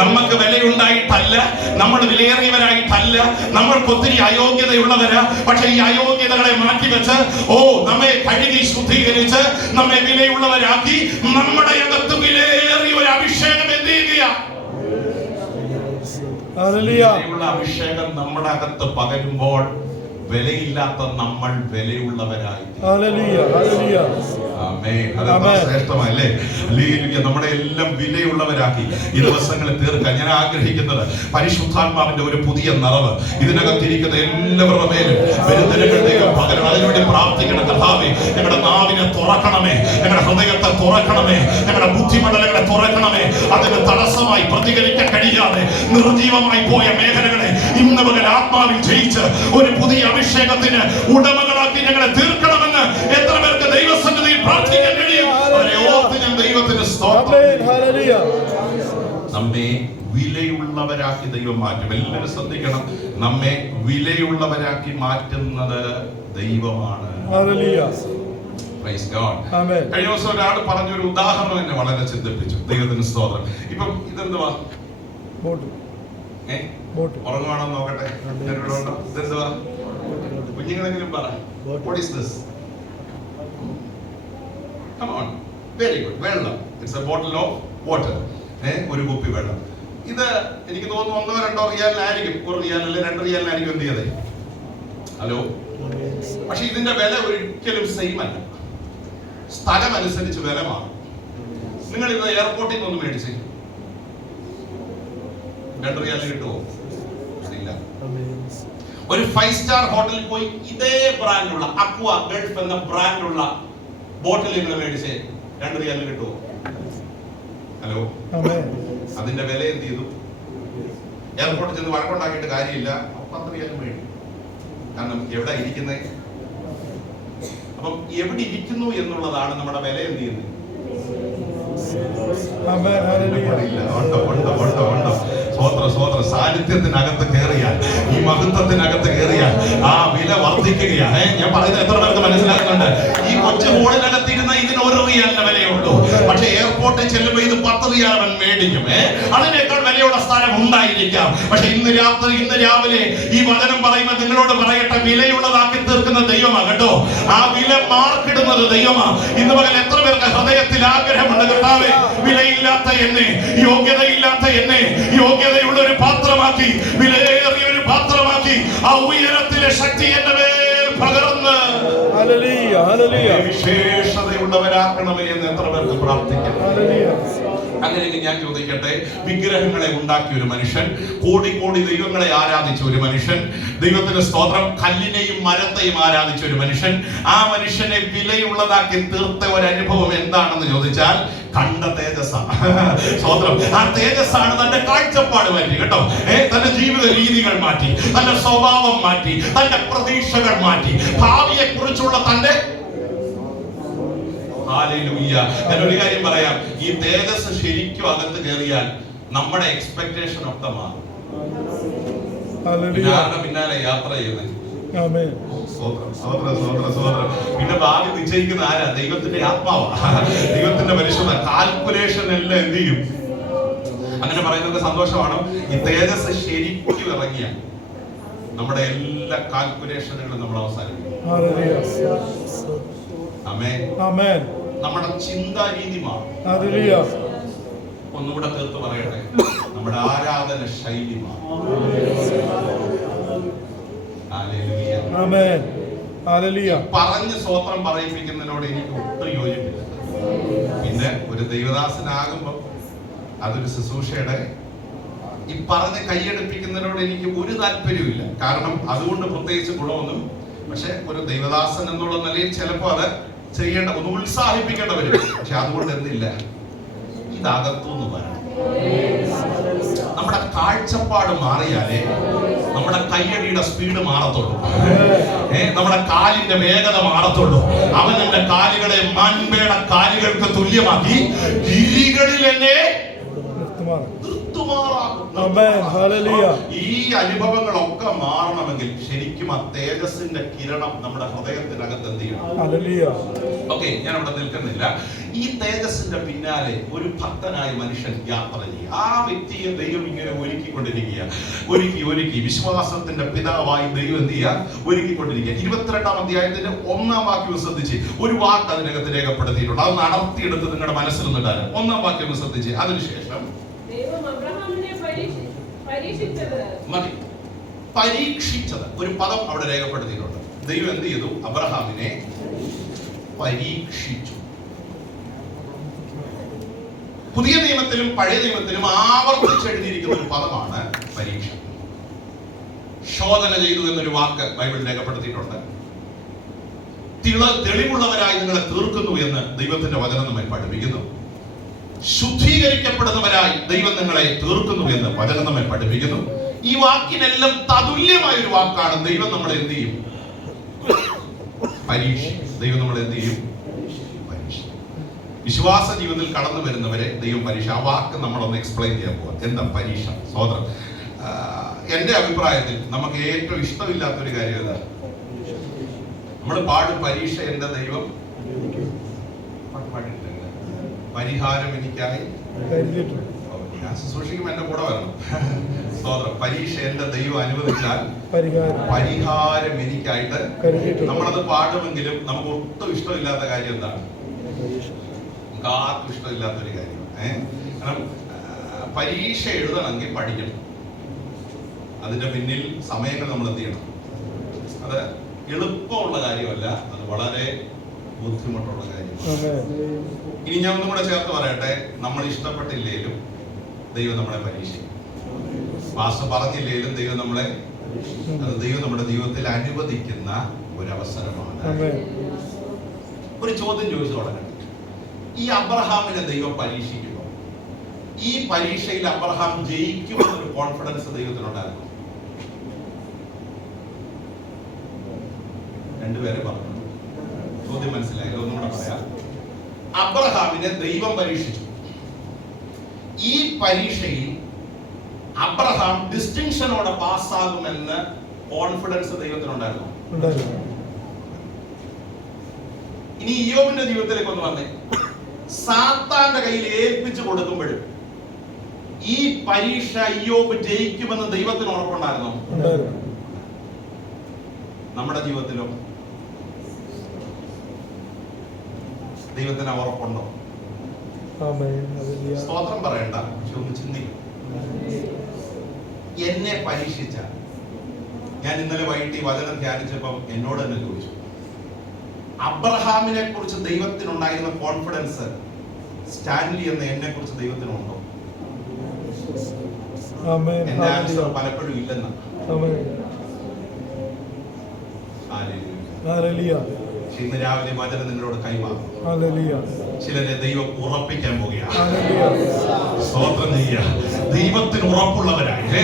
നമുക്ക് വിലയുണ്ടായിട്ടല്ല, നമ്മൾ വിലയേറിയവരായിട്ടല്ല, നമ്മൾക്ക് ഒത്തിരി അയോഗ്യതയുള്ളവരാ. പക്ഷെ ഈ അയോഗ്യതകളെ മാറ്റിവെച്ച് നമ്മെ കഴുകി ശുദ്ധീകരിച്ച് നമ്മെ വിലയുള്ളവരാക്കി നമ്മുടെ അകത്ത് വിലയേറിയ ഒരു അഭിഷേകം എന്ത് ചെയ്യുക? വിലയുള്ള അഭിഷേകം നമ്മുടെ അകത്ത് പകരുമ്പോൾ വിലയില്ലാത്ത നമ്മൾ വിലയുള്ളവരായി. ശ്രേഷ്ഠമല്ലേ? നമ്മുടെ എല്ലാം വിലയുള്ളവരാക്കി ഈ ദിവസങ്ങളെ തീർക്കാൻ ഞാൻ ആഗ്രഹിക്കുന്നത് പരിശുദ്ധാത്മാവിന്റെ ഒരു പുതിയ നിറവ് ഇതിനകത്തിരിക്കുന്ന എല്ലാവരുടെ മേലും വരുന്നതിനേക്ക് പകരം അതിനുവേണ്ടി പ്രാർത്ഥിക്കണം. കർത്താവേ, ഞങ്ങളുടെ നാവിനെ തുറക്കണമേ, ഞങ്ങളുടെ ഹൃദയത്തെ തുറക്കണമേ, ഞങ്ങളുടെ ബുദ്ധിമണ്ഡലങ്ങളെ തുറക്കണമേ. അതിന് തടസ്സമായി പ്രതികരിക്കാൻ കഴിയാതെ നിർജീവമായി പോയ മേഖലകളെ ഇന്ന് പകൽ ആത്മാവിൽ ജയിച്ച് ഒരു പുതിയ അഭിഷേകത്തിന് ഉടമകളാക്കി ഞങ്ങളെ തീർക്കണമെന്ന് എത്ര പേർക്ക് ദൈവസന്നിധിയിൽ പ്രാർത്ഥിക്കാൻ കഴിയും? ഞാൻ ദൈവത്തിന് നമ്മെ വിലയുള്ളവരാക്കി ദൈവം മാറ്റും. എല്ലാവരും ശ്രദ്ധിക്കണം, നമ്മെ വിലയുള്ളവരാക്കി മാറ്റുന്നത് ദൈവമാണ്. Praise God. Amen. കഴിഞ്ഞ ദിവസം ഒരാൾ പറഞ്ഞൊരു ഉദാഹരണം എന്നെ വളരെ ചിന്തിപ്പിച്ചു. ദൈവത്തിന് സ്തോത്രം. ഇപ്പം ഇതെന്തുവാ? ഉറങ്ങുവാണോ നോക്കട്ടെ. ഇതെന്തുവാ? കുഞ്ഞുങ്ങളെങ്കിലും പറ. What is this? Come on. Very good. വെള്ളം. It's a bottle of water. ഒരു കുപ്പി വെള്ളം. ഇത് എനിക്ക് തോന്നുന്നു 1-2 റിയാലിനായിരിക്കും. 1 റിയാൽ അല്ലെ 2 റിയാലിനായിരിക്കും എന്ത് ചെയ്തേ? ഹലോ. പക്ഷെ ഇതിന്റെ വില ഒരിക്കലും സെയിം അല്ല. സ്ഥലം അനുസരിച്ച് വില മാറും. നിങ്ങൾ ഇത് എയർപോർട്ടിൽ നിന്ന് ഒന്ന് മേടിച്ച് 2 റിയാലിന് കിട്ടുമോ? ഇല്ല. ഒരു 5 സ്റ്റാർ ഹോട്ടലിൽ പോയി ഇതേ ബ്രാൻഡുള്ള അക്വ ഗൾഫ് എന്ന ബ്രാൻഡുള്ള ബോട്ടിൽ നിങ്ങൾ മേടിച്ച് 2 റിയാലിന് കിട്ടുമോ? ഹലോ. അതിന്റെ വില എന്ത് ചെയ്തു? എയർപോർട്ടിൽ ചെന്ന് വഴക്കുണ്ടാക്കിയിട്ട് കാര്യമില്ല. 10 റിയാലിന് മേടിക്കും. കാരണം എവിടെ ഇരിക്കുന്നത്? അപ്പം എവിടെ ഇരിക്കുന്നു എന്നുള്ളതാണ് നമ്മുടെ വില എന്ത് ചെയ്യുന്നത്. സാന്നിധ്യത്തിനകത്ത് കയറിയാൽ, ഈ മഹത്വത്തിനകത്ത് കയറിയാൽ ആ വില വർദ്ധിക്കുകയാണ്. ഞാൻ പറയുന്നത് എത്ര പേർക്ക് മനസ്സിലാക്കുന്നുണ്ട്? ഈ കൊച്ചു ഹോളിനകത്ത് ഇരുന്ന ഇതിന് 1 റിയാലിന്റെ വിലയുള്ളൂ. പക്ഷെ എയർപോർട്ടിൽ ചെല്ലുമ്പോൾ ഇത് 10 റിയാൽ അവൻ മേടിക്കും. അതിനേക്കാൾ വിലയുള്ള സ്ഥലം ഉണ്ടായിരിക്കാം. പക്ഷെ ഇന്ന് രാവിലെ ഈ വചനം പറയുമ്പോൾ നിങ്ങളോട് പറയട്ടെ, വിലയുള്ളതാക്കി തീർക്കുന്ന ദൈവമാണ് കേട്ടോ. ആ വില മാർക്കിടുന്നത് ദൈവമാണ്. ഇന്ന് പകൽ എത്ര പേർക്ക് ഹൃദയത്തിൽ ആഗ്രഹമുണ്ട്, കർത്താവേ, വിലയില്ലാത്ത എന്നെ, യോഗ്യതയില്ലാത്ത എന്നെ യോഗ്യതയുള്ള ഒരു പാത്രമാക്കി, വിലയേറിയ ഒരു പാത്രമാക്കി ആ ഉയരത്തിലെ ശക്തി എന്റെ മേൽ പകർന്ന് വിശേഷതയുള്ളവരാക്കണമേ എന്ന് എത്ര പേർക്ക് പ്രാർത്ഥിക്കാം. അങ്ങനെയെങ്കിൽ ഞാൻ ചോദിക്കട്ടെ, വിഗ്രഹങ്ങളെ ഉണ്ടാക്കിയ ഒരു മനുഷ്യൻ, കോടി ദൈവങ്ങളെ ആരാധിച്ച ഒരു മനുഷ്യൻ, ദൈവത്തിന്റെ സ്തോത്രം, കല്ലിനെയും മരത്തെയും ആരാധിച്ച ഒരു മനുഷ്യൻ, ആ മനുഷ്യനെ വിലയുള്ളതാക്കി തീർത്ത ഒരു അനുഭവം എന്താണെന്ന് ചോദിച്ചാൽ കണ്ട തേജസ്സാണ്. സ്തോത്രം. ആ തേജസ്സാണ് തന്റെ കാഴ്ചപ്പാട് മാറ്റി കേട്ടോ. തന്റെ ജീവിത രീതികൾ മാറ്റി, തന്റെ സ്വഭാവം മാറ്റി, തന്റെ പ്രതീക്ഷകൾ മാറ്റി, ഭാവിയെ കുറിച്ചുള്ള തന്റെ ഒരു കാര്യം പറയാം, ഈ തേജസ് ശരിക്കും അകത്ത് കയറിയാൽ നമ്മുടെ എക്സ്പെക്ടേഷൻ ഒക്കെ മാറും. പിന്നാലെ യാത്ര ചെയ്യുന്നത് പിന്നെ ഭാവി നിശ്ചയിക്കുന്ന ആരാ? ദൈവത്തിന്റെ ആത്മാവാ, ദൈവത്തിന്റെ പരിശുദ്ധ. കാൽക്കുലേഷൻ എല്ലാം എന്ത് ചെയ്യും? അങ്ങനെ പറയുന്നത് സന്തോഷമാണ്. ഈ തേജസ് ശരിക്കും ഇറങ്ങിയ നമ്മുടെ എല്ലാ കാൽക്കുലേഷനുകളും നമ്മൾ അവസാനിക്കും. ആമേൻ. നമ്മുടെ ചിന്താ രീതി മാറും. ഒന്നുകൂടെ തീർത്ത് പറയട്ടെ, നമ്മുടെ ആരാധന ശൈലി മാറും. പറഞ്ഞ് സ്വത്രം പറയിപ്പിക്കുന്നതിനോട് എനിക്ക് ഒട്ടും യോജിപ്പില്ല. പിന്നെ ഒരു ദൈവദാസനാകുമ്പോ അതൊരു ശുശ്രൂഷയുടെ ഈ പറഞ്ഞ് കൈയടുപ്പിക്കുന്നതിനോട് എനിക്ക് ഒരു താല്പര്യമില്ല. കാരണം അതുകൊണ്ട് പ്രത്യേകിച്ച് ഗുണമൊന്നും. പക്ഷെ ഒരു ദൈവദാസൻ എന്നുള്ള നിലയിൽ ചിലപ്പോൾ അത് ചെയ്യേണ്ട, ഒന്ന് ഉത്സാഹിപ്പിക്കേണ്ട വരും. പക്ഷെ അതുകൊണ്ട് എന്തില്ല, ഇതകത്തുനിന്ന് വരണം. നമ്മുടെ കാഴ്ചപ്പാട് മാറിയാലേ നമ്മുടെ കയ്യടിയുടെ സ്പീഡ് മാറത്തുള്ളൂ. നമ്മുടെ കാലിന്റെ വേഗത മാറത്തുള്ളൂ. അവൻ എന്റെ കാലുകളെ മാൻപേട കാലുകൾക്ക് തുല്യമാക്കി ഗിരികളിൽ എന്നെ ഈ അനുഭവങ്ങളൊക്കെ മാറണമെങ്കിൽ ശരിക്കും ആ തേജസ്സിന്റെ കിരണം നമ്മുടെ ഹൃദയത്തിനകത്ത് എന്ത് ചെയ്യണം. ഓക്കെ, ഞാൻ അവിടെ നിൽക്കുന്നില്ല. ഈ തേജസ്സിന്റെ പിന്നാലെ ഒരു ഭക്തനായ മനുഷ്യൻ യാത്ര ചെയ്യുക. ആ വ്യക്തിയെ ദൈവം ഇങ്ങനെ ഒരുക്കി വിശ്വാസത്തിന്റെ പിതാവായി ദൈവം എന്ത് ചെയ്യുക? ഒരുക്കിക്കൊണ്ടിരിക്കുക. 22-ാം അധ്യായത്തിന്റെ 1-ാം വാക്യം ശ്രദ്ധിച്ച് ഒരു വാക്ക് അതിനകത്ത് രേഖപ്പെടുത്തിയിട്ടുണ്ട്. അത് നടത്തിയെടുത്ത് നിങ്ങളുടെ മനസ്സിൽ നിന്നിട്ടാണ്. 1-ാം വാക്യം ശ്രദ്ധിച്ച് അതിനുശേഷം പരീക്ഷിച്ചത് ഒരു പദം അവിടെ രേഖപ്പെടുത്തിയിട്ടുണ്ട്. ദൈവം എന്ത് ചെയ്തു? അബ്രഹാമിനെ പരീക്ഷിച്ചു. പുതിയ നിയമത്തിലും പഴയ നിയമത്തിലും ആവർത്തിച്ചെഴുതിയിരിക്കുന്ന ഒരു പദമാണ് പരീക്ഷ. ശോധന ചെയ്തു എന്നൊരു വാക്ക് ബൈബിളിൽ രേഖപ്പെടുത്തിയിട്ടുണ്ട്. തെളിവുള്ളവരായി നിങ്ങളെ തീർക്കുന്നു എന്ന് ദൈവത്തിന്റെ വചനം നമ്മെ പഠിപ്പിക്കുന്നു. ശുദ്ധീകരിക്കപ്പെടുന്നവരായി ദൈവം നിങ്ങളെ തീർക്കുന്നു എന്ന് വചനം നമ്മെ പഠിപ്പിക്കുന്നു. ഈ വാക്കിനെല്ലാം തതുല്യമായ ഒരു വാക്കാണ് ദൈവം നമ്മളെ എന്ത് ചെയ്യും? പരീക്ഷ. ദൈവം നമ്മളെ എന്ത് ചെയ്യും? പരീക്ഷ. വിശ്വാസ ജീവിതത്തിൽ കടന്നു വരുന്നവരെ ദൈവം പരീക്ഷ. ആ വാക്ക് നമ്മളൊന്ന് എക്സ്പ്ലെയിൻ ചെയ്യാൻ പോവാം. എന്താ പരീക്ഷ? സോദരൻ, എന്റെ അഭിപ്രായത്തിൽ നമുക്ക് ഏറ്റവും ഇഷ്ടമില്ലാത്തൊരു കാര്യം ഏതാ? നമ്മൾ പാടും പരീക്ഷ എന്റെ ദൈവം പരിഹാരം എനിക്കായി ഞാൻ ശുശ്രൂഷിക്കുമ്പോൾ എന്റെ കൂടെ വരണം. സ്തോത്രം. പരീക്ഷ എന്റെ ദൈവം അനുവദിച്ചാൽ പരിഹാരം എനിക്കായിട്ട്. നമ്മളത് പാടുമെങ്കിലും നമുക്ക് ഒട്ടും ഇഷ്ടമില്ലാത്ത കാര്യം എന്താണ്? നമുക്ക് ആർക്കും ഇഷ്ടമില്ലാത്തൊരു കാര്യം. കാരണം പരീക്ഷ എഴുതണമെങ്കിൽ പഠിക്കണം. അതിന്റെ പിന്നിൽ സമയങ്ങൾ നമ്മൾ എന്ത് ചെയ്യണം? അത് എളുപ്പമുള്ള കാര്യമല്ല, അത് വളരെ ബുദ്ധിമുട്ടുള്ള കാര്യമാണ്. ഇനി ഞാൻ ഒന്നും കൂടെ ചേർത്ത് പറയട്ടെ, നമ്മൾ ഇഷ്ടപ്പെട്ടില്ലേലും ദൈവം നമ്മളെ പരീക്ഷിക്കും. പാസ്റ്റർ പറഞ്ഞില്ലേലും ദൈവം നമ്മളെ, അത് ദൈവം നമ്മുടെ ജീവിതത്തിൽ അനുവദിക്കുന്ന ഒരവസരമാണ്. ഒരു ചോദ്യം ചോദിച്ചു തുടങ്ങണം. ഈ അബ്രഹാമിനെ ദൈവം പരീക്ഷിക്കുമ്പോൾ ഈ പരീക്ഷയിൽ അബ്രഹാം ജയിക്കുമെന്നൊരു കോൺഫിഡൻസ് ദൈവത്തിനുണ്ടായിരുന്നു? രണ്ടുപേരെ പറഞ്ഞു. ചോദ്യം മനസ്സിലായില്ല, ഒന്നുകൂടെ പറയാം. അബ്രഹാമിനെ ദൈവം പരീക്ഷിച്ചു. ഈ പരീക്ഷയിൽ അബ്രഹാം ഡിസ്റ്റിങ്ഷനോടെ പാസ്സാകുമെന്ന് കോൺഫിഡൻസ് ദൈവത്തിനുണ്ടായിരുന്നു. ഇനി ഇയ്യോബിന്റെ ജീവിതത്തിലേക്ക് ഒന്ന് വന്നേ. സാത്താന്റെ കയ്യിൽ ഏൽപ്പിച്ചു കൊടുക്കുമ്പോഴും ഈ പരീക്ഷ ഇയ്യോബ് ജയിക്കുമെന്ന് ദൈവത്തിന് ഉറപ്പുണ്ടായിരുന്നോ? നമ്മുടെ ജീവിതത്തിലോ ദൈവത്തിന് ഉറപ്പുണ്ടോ? സ്തോത്രം പറയണ്ട, പക്ഷെ ഒന്ന് ചിന്തിക്കും. എന്നെ പരീക്ഷിച്ച, ഞാൻ ഇന്നലെ വൈകിട്ട് ഈ വചനം ധ്യാനിച്ചപ്പം എന്നോട് തന്നെ ചോദിച്ചു, അബ്രഹാമിനെ കുറിച്ച് ദൈവത്തിനുണ്ടായിരുന്ന കോൺഫിഡൻസ് സ്റ്റാൻലി എന്ന എന്നെ കുറിച്ച് ദൈവത്തിനുണ്ടോ? എന്റെ ആൻസർ പലപ്പോഴും ഇല്ലെന്നാണ്. ഇന്ന് രാവിലെ വചനം നിങ്ങളോട് കൈമാറും. ചിലരെ ദൈവം ഉറപ്പിക്കാൻ പോവുകയാണ്. സ്തോത്രം ചെയ്യുക. ദൈവത്തിന് ഉറപ്പുള്ളവരായി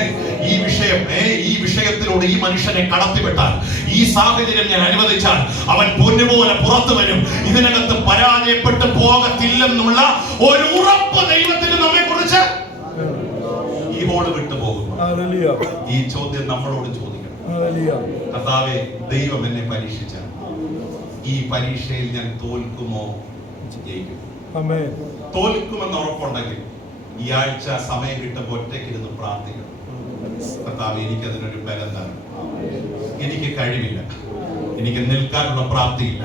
ഈ വിഷയത്തിലൂടെ ഈ മനുഷ്യനെ കടത്തിവിട്ടാൽ, ഈ സാഹചര്യം ഞാൻ അനുവദിച്ചാൽ അവൻ പൊന്നുപോലെ പുറത്തു വരും, ഇതിനകത്ത് പരാജയപ്പെട്ടു പോകത്തില്ലെന്നുള്ള ഒരു ഉറപ്പ് ദൈവത്തിന് നമ്മെ കുറിച്ച് ഈ ഹോള് വിട്ടുപോകുന്നു. ഈ ചോദ്യം നമ്മളോട് ചോദിക്കണം. കർത്താവേ, ദൈവം എന്നെ പരീക്ഷിച്ചാൽ ഈ പരീക്ഷയിൽ ഞാൻ തോൽക്കുമോ ജയിക്കും? തോൽക്കുമെന്ന് ഉറപ്പുണ്ടെങ്കിൽ ഈ ആഴ്ച സമയം കിട്ടുമ്പോൾ ഒറ്റയ്ക്കിരുന്ന് പ്രാർത്ഥിക്കണം. കർത്താവേ, എനിക്കതിനൊരു ബലം തരണം. എനിക്ക് കഴിവില്ല, എനിക്ക് നിൽക്കാനുള്ള പ്രാപ്തിയില്ല,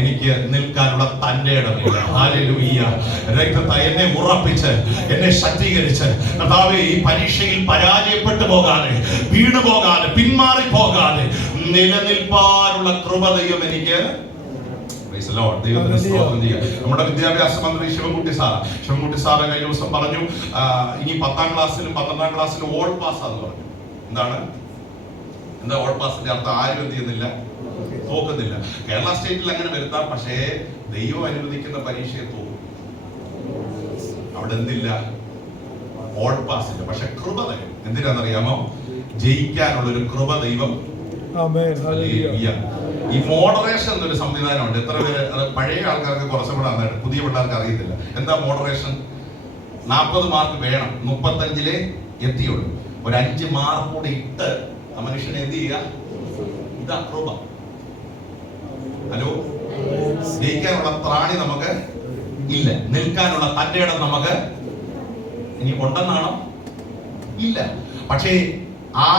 എനിക്ക് നിൽക്കാനുള്ള തന്റെ ഇടമില്ല. ഹല്ലേലൂയ. രക്തത്തെ എന്നെ ഉറപ്പിച്ച്, എന്നെ ശക്തീകരിച്ച്, കർത്താവേ, ഈ പരീക്ഷയിൽ പരാജയപ്പെട്ടു പോകാതെ, വീണു പോകാതെ, പിന്മാറി പോകാതെ നിലനിൽപ്പാനുള്ള കൃപ ദൈവം എനിക്ക്. നമ്മുടെ വിദ്യാഭ്യാസ മന്ത്രി ശിവൻകുട്ടി സാറ് കഴിഞ്ഞ ദിവസം പറഞ്ഞു, ഇനി 10ാം ക്ലാസ്സിലും 12ാം ക്ലാസ്സിലും ഓൾ പാസ് ആണെന്ന് പറഞ്ഞു. എന്താ ഓൾ പാസിന്റെ അർത്ഥം? ആരും എന്ത് ചെയ്യുന്നില്ല, തോക്കുന്നില്ല. കേരള സ്റ്റേറ്റിൽ അങ്ങനെ വരുത്താം, പക്ഷേ ദൈവം അനുവദിക്കുന്ന പരീക്ഷയെ തോക്കും. അവിടെ എന്തില്ല, ഓൾ പാസ് ഇല്ല. പക്ഷെ കൃപ ദൈവം എന്തിനാണെന്നറിയാമോ? ജയിക്കാനുള്ള ഒരു കൃപ ദൈവം. ഈ മോഡറേഷൻ എന്നൊരു സംവിധാനമുണ്ട്. എത്ര പേര്, പഴയ ആൾക്കാർക്ക് കുറച്ചും കൂടെ നന്നായിട്ട്, പുതിയ പിള്ളേർക്ക് അറിയത്തില്ല. എന്താ മോഡറേഷൻ? 40 മാർക്ക് വേണം, 35 എത്തിയുള്ളൂ. ഒരു 5 മാർക്ക് കൂടി ഇട്ട് ആ മനുഷ്യനെ എന്ത് ചെയ്യുക? ഇതാ കൃപ. ഹലോ, ജയിക്കാനുള്ള ത്രാണി നമുക്ക് ഇല്ല, നിൽക്കാനുള്ള തന്റെ ഇടം നമുക്ക് ഇനി ഉണ്ടെന്നാണോ? ഇല്ല. പക്ഷേ ആ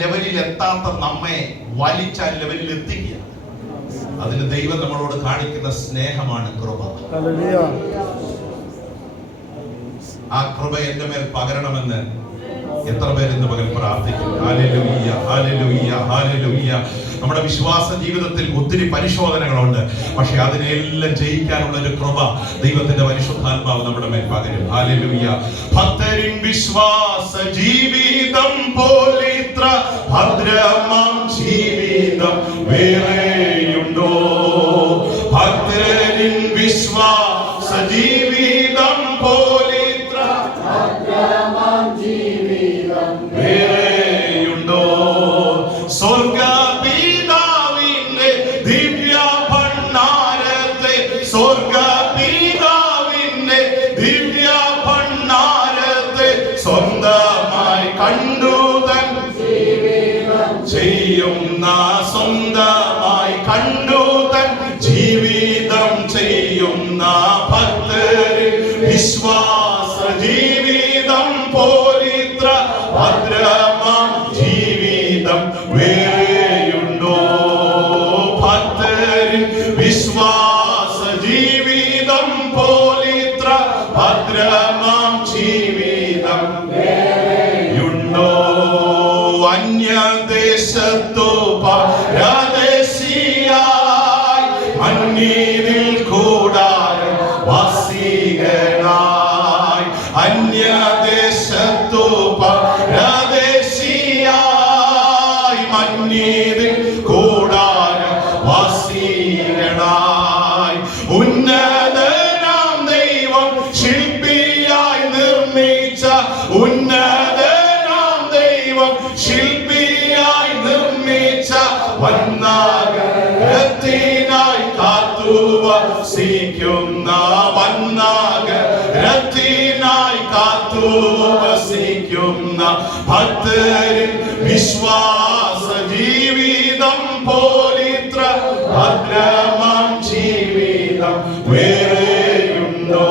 ലെവലിൽ എത്താത്ത നമ്മെ വലിച്ച ലെവലിൽ എത്തിക്കുക, അതിന് ദൈവം നമ്മളോട് കാണിക്കുന്ന സ്നേഹമാണ് കൃപ. ആ കൃപ എന്റെ മേൽ പകരണമെന്ന് എത്ര പേര് ഇന്ന് പകൽ പ്രാർത്ഥിക്കും? Hallelujah, hallelujah, hallelujah. നമ്മുടെ വിശ്വാസ ജീവിതത്തിൽ ഒത്തിരി പരിശോധനകളുണ്ട്, പക്ഷെ അതിനെല്ലാം ജയിക്കാനുള്ള ഒരു കൃപ ദൈവത്തിന്റെ പരിശുദ്ധാത്മാവ് നമ്മുടെ മേൽ പകരും. ഹല്ലേലൂയ. ഭക്തരിൻ വിശ്വാസ ജീവിതം പോലിത്ര ഭദ്രമാം ജീവിതം വേറെയുണ്ടോ? ഭക്തരിൻ വിശ്വാസ ജീവിതം പോലിത്ര ഭദ്രമാം ജീവിതം വേറെയുണ്ടോ? സ്വർഗ പിതാവിന്റെ ദിവ്യ ഭണ്ഡാരത്തെ, സ്വർഗ പിതാവിന്റെ ദിവ്യ ഭണ്ഡാരത്തെ സ്വന്തമായി കണ്ടുതൻ ചെയ്യുന്ന, സ്വന്തമായി കണ്ടുതൻ ജീവിതം ചെയ്യുന്ന ഭക്തരെ വിശ്വാസ ജീവിതം പോലിത്ര ഭദ്രമാം ജീവിതം വേറെയുണ്ടോ? ഭക്തരിൽ വിശ്വാസ ജീവിതം പോലിത്ര ഭദ്രമാം ജീവിതം വേറെയുണ്ടോ? അന്യദേശത്തു പരദേശിയായി അന്യരിൽ കൂടാരം വാസികളായി, അന്യദേശത്തു പരദേശിയായി അന്യരിൽ കൂടാരം വാസികളായി, ഉന്നതനാം ദൈവം ശില്പിയായി നിർമ്മിച്ച ഉന്നതനാം ദൈവം ശില്പിയായി നിർമ്മിച്ച വന്നാകരത്തിനായി കാത്തുവസിക്കുന്ന വന്നാകരത്തിനായി കാത്തുവസിക്കുന്ന ഭക്തരിൽ വിശ്വാസ ജീവിതം പോലിത്ര ഭദ്രമാം ജീവിതം വേറെയുണ്ടോ?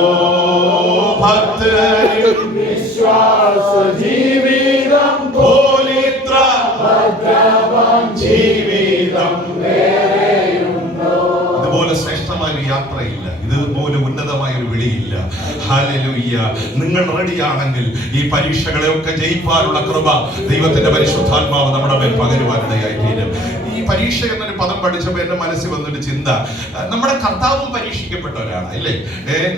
ഭക്തരിൽ വിശ്വാസ ജീവിതം പോലിത്ര ഭദ്രമാം ജീവിതം വേറെയുണ്ടോ? ഇതുപോലെ ശ്രേഷ്ഠമായ ഒരു യാത്രയില്ല, ഇതുപോലെ ഉന്നതമായ ഒരു വിളിയില്ല. ഹല്ലേലൂയ. നിങ്ങൾ റെഡിയാണെങ്കിൽ ഈ പരീക്ഷകളെയൊക്കെ ജയിക്കാനുള്ള കൃപ ദൈവത്തിന്റെ പരിശുദ്ധാത്മാവ് നമ്മുടെ മേൽ പകരുവാനിടയായി തീരും. ഈ പരീക്ഷ എന്നൊരു പദം പഠിച്ചപ്പോൾ എന്റെ മനസ്സിൽ വന്നൊരു ചിന്ത, നമ്മുടെ കർത്താവും പരീക്ഷിക്കപ്പെട്ടവരാണ് അല്ലേ?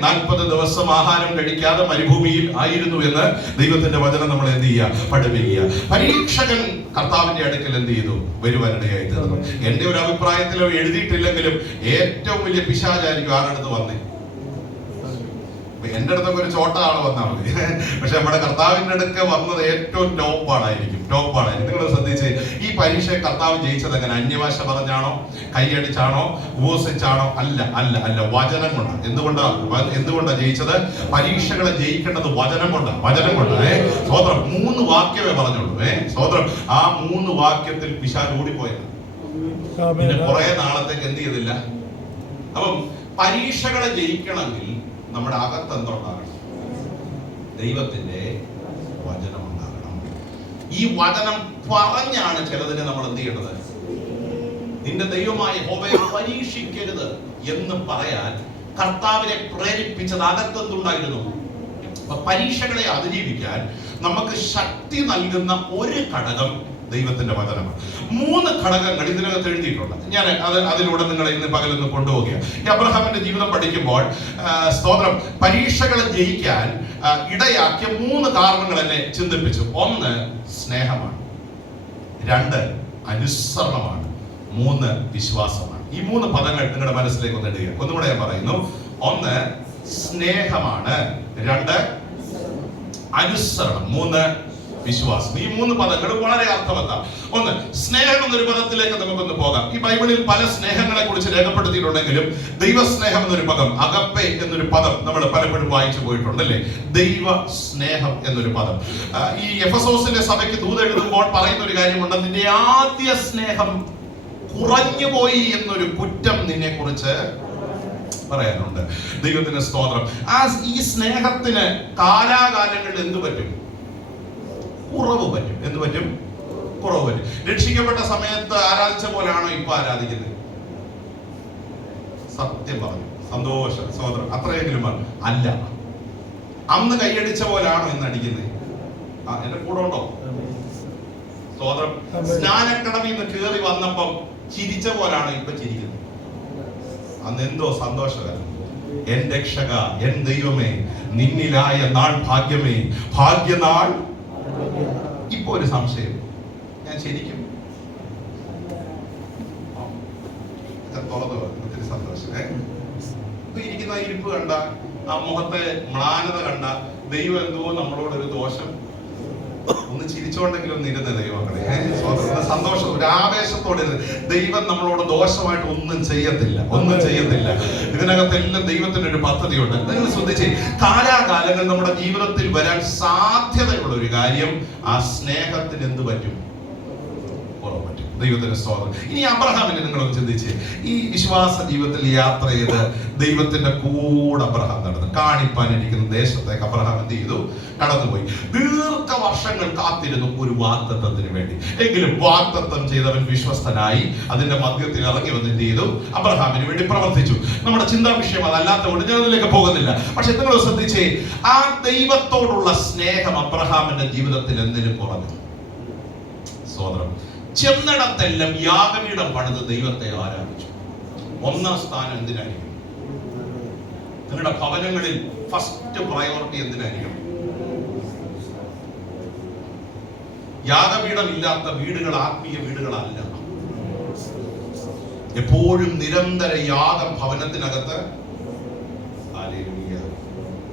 40 ദിവസം ആഹാരം കഴിക്കാതെ മരുഭൂമിയിൽ ആയിരുന്നു എന്ന് ദൈവത്തിന്റെ വചനം നമ്മൾ എന്ത് ചെയ്യുക? പഠിപ്പിക്കുക. പരീക്ഷകൻ കർത്താവിന്റെ അടുക്കൽ എന്ത് ചെയ്തു? വരുവാനിടയായി തീർന്നു. എന്റെ ഒരു അഭിപ്രായത്തിലോ എഴുതിയിട്ടില്ലെങ്കിലും ഏറ്റവും വലിയ പിശാചായിരിക്കും ആരടുത്ത് വന്നേ. എന്റെ അടുത്തൊക്കെ ഒരു ചോട്ട ആള് വന്നാൽ മതി, പക്ഷെ നമ്മുടെ കർത്താവിന്റെ അടുക്ക വന്നത് ഏറ്റവും ടോപ്പാണായിരിക്കും. നിങ്ങൾ ശ്രദ്ധിച്ച്, ഈ പരീക്ഷ കർത്താവ് ജയിച്ചത് എങ്ങനെ? അന്യഭാഷ പറഞ്ഞാണോ? കൈയടിച്ചാണോ? ഉപവസിച്ചാണോ? അല്ല അല്ല അല്ല, വചനം കൊണ്ട്. എന്തുകൊണ്ടാ ജയിച്ചത്? പരീക്ഷകളെ ജയിക്കേണ്ടത് വചനം കൊണ്ടാണ്. സ്തോത്രം. 3 വാക്യമേ പറഞ്ഞുള്ളൂ. സ്തോത്രം. ആ 3 വാക്യത്തിൽ പിശാച് ഓടിപ്പോയത്. പിന്നെ കുറെ നാളത്തേക്ക് എന്ത് ചെയ്തില്ല. അപ്പം പരീക്ഷകളെ ജയിക്കണമെങ്കിൽ നമ്മുടെ അകത്ത് എന്തുണ്ടാകണം? ദൈവത്തിന്റെ വചനം ഉണ്ടാകണം. ഈ വചനം പറഞ്ഞാണ് ചിലതിനെ നമ്മൾ എന്ത് ചെയ്യേണ്ടത്? നിന്റെ ദൈവമായ യഹോവയെ പരീക്ഷിക്കരുത് എന്ന് പറയാൻ കർത്താവിനെ പ്രേരിപ്പിച്ചത് അകത്തെന്തുണ്ടായിരുന്നു? പരീക്ഷകളെ അതിജീവിക്കാൻ നമുക്ക് ശക്തി നൽകുന്ന ഒരു ഘടകം ദൈവത്തിന്റെ വചനമാണ്. 3 ഘടകങ്ങൾ ഇതിനകത്ത് എഴുതിയിട്ടുണ്ട്. ഞാൻ അതിലൂടെ നിങ്ങളെ ഇന്ന് പകലൊന്ന് കൊണ്ടുപോവുകയാണ്. ഈ അബ്രഹാമിന്റെ ജീവിതം പഠിക്കുമ്പോൾ സ്തോത്രം, പരീക്ഷകളെ ജയിക്കാൻ ഇടയാക്കിയ 3 കാരണങ്ങൾ എന്നെ ചിന്തിപ്പിച്ചു. 1 സ്നേഹമാണ്, 2 അനുസരണമാണ്, 3 വിശ്വാസമാണ്. ഈ 3 പദങ്ങൾ നിങ്ങളുടെ മനസ്സിലേക്ക് ഒന്ന് ഇടുക. ഒന്നുകൂടെ ഞാൻ പറയുന്നു. 1 സ്നേഹമാണ്, 2 അനുസരണം, 3 വിശ്വാസം. ഈ 3 പദങ്ങൾ വളരെ അർത്ഥവത്താണ്. 1 സ്നേഹം എന്നൊരു പദത്തിലേക്ക് നമുക്കൊന്ന് പോകാം. ഈ ബൈബിളിൽ പല സ്നേഹങ്ങളെ കുറിച്ച് രേഖപ്പെടുത്തിയിട്ടുണ്ടെങ്കിലും ദൈവസ്നേഹം എന്നൊരു പദം, അഗപ്പെ എന്നൊരു പദം നമ്മൾ പലപ്പോഴും വായിച്ചു പോയിട്ടുണ്ടല്ലേ? ദൈവ സ്നേഹം എന്നൊരു പദം. ഈ എഫെസോസിന്റെ സഭയ്ക്ക് ദൂത് എഴുതുമ്പോൾ പറയുന്ന ഒരു കാര്യമുണ്ട്. നിന്റെ ആദ്യ സ്നേഹം കുറഞ്ഞുപോയി എന്നൊരു കുറ്റം നിന്നെ കുറിച്ച് പറയാനുണ്ട്. ദൈവത്തിന് സ്തോത്രം. ഈ സ്നേഹത്തിന് കാലാകാലങ്ങളിൽ എന്ത് പറ്റും? കുറവ് പറ്റും. എന്ത് പറ്റും? കുറവ് പറ്റും. രക്ഷിക്കപ്പെട്ട സമയത്ത് ആരാധിച്ച പോലെയാണോ ഇപ്പൊ ആരാധിക്കുന്നത്? സത്യം പറഞ്ഞു, സന്തോഷം, സ്തോത്രം, അത്രയെങ്കിലും അല്ല. അന്ന് കൈയടിച്ച പോലെയാണോ ഇന്ന് അടിക്കുന്നത്? എന്റെ കൂടെ ഉണ്ടോ? സ്തോത്രം. സ്നാനക്കടവിൽ നിന്ന് കയറി വന്നപ്പം ചിരിച്ച പോലാണ് ഇപ്പൊ ചിരിക്കുന്നത്. അന്ന് എന്തോ സന്തോഷകരം. എൻ രക്ഷക, എൻ ദൈവമേ, നിന്നിലായ നാൾ ഭാഗ്യമേ, ഭാഗ്യനാൾ. ഇപ്പൊ ഒരു സംശയം, ഞാൻ ശരിക്കും ഒത്തിരി സന്തോഷം. ഇപ്പൊ ഇരിക്കുന്ന ഇരിപ്പ് കണ്ട, ആ മുഖത്തെ മ്ലാനത കണ്ട, ദൈവം എന്തോ നമ്മളോടൊരു ദോഷം. ഒന്ന് ചിരിച്ചോണ്ടെങ്കിലും ഒന്ന് ഇരുന്ന് ദൈവങ്ങളെ, സന്തോഷം, ഒരു ആവേശത്തോടെ. ദൈവം നമ്മളോട് ദോഷമായിട്ട് ഒന്നും ചെയ്യത്തില്ല. ഇതിനകത്തെല്ലാം ദൈവത്തിന് ഒരു പദ്ധതിയുണ്ട്. നിങ്ങൾ ശ്രദ്ധിച്ചേ, കാലാകാലങ്ങൾ നമ്മുടെ ജീവിതത്തിൽ വരാൻ സാധ്യതയുള്ള ഒരു കാര്യം, ആ സ്നേഹത്തിന് എന്ത് പറ്റും? കുറവ് പറ്റും. ദൈവത്തിന് സ്തോത്രം. ഇനി അബ്രഹാമിനെ നിങ്ങളൊന്ന് ചിന്തിച്ച്, ഈ വിശ്വാസ ജീവിതത്തിൽ യാത്ര ചെയ്ത് ദൈവത്തിന്റെ കൂടെ അബ്രഹാം നടന്നു. കാണിപ്പാനിരിക്കുന്ന ദേശത്തേക്ക് അബ്രഹാം എന്ത് ചെയ്തു? കടന്നുപോയി. ദീർഘവർഷങ്ങൾ കാത്തിരുന്നു ഒരു വാഗ്ദത്തത്തിന് വേണ്ടി. എങ്കിലും വാഗ്ദത്തം ചെയ്തവൻ വിശ്വസ്തനായി അതിന്റെ മധ്യത്തിൽ ഇറങ്ങി വന്ന് എന്ത് ചെയ്തു? അബ്രഹാമിന് വേണ്ടി പ്രവർത്തിച്ചു. നമ്മുടെ ചിന്താ വിഷയം അതല്ലാത്തതുകൊണ്ട് ഞാൻ അതിലേക്ക് പോകുന്നില്ല. പക്ഷെ നിങ്ങൾ ശ്രദ്ധിച്ചേ, ആ ദൈവത്തോടുള്ള സ്നേഹം അബ്രഹാമിന്റെ ജീവിതത്തിൽ എന്തിനും കുറഞ്ഞു. സ്തോത്രം. ചെന്നിടത്തെല്ലാം യാഗപീഠം പണിത് ദൈവത്തെ ആരാധിച്ചു. ഒന്നാം സ്ഥാനം എന്തിനായിരിക്കും? നിങ്ങളുടെ ഭവനങ്ങളിൽ ഫസ്റ്റ് പ്രയോറിറ്റി എന്തിനായിരിക്കും? യാഗപീഠം ഇല്ലാത്ത വീടുകൾ ആത്മീയ വീടുകളല്ല. എപ്പോഴും നിരന്തര യാഗം ഭവനത്തിനകത്ത്.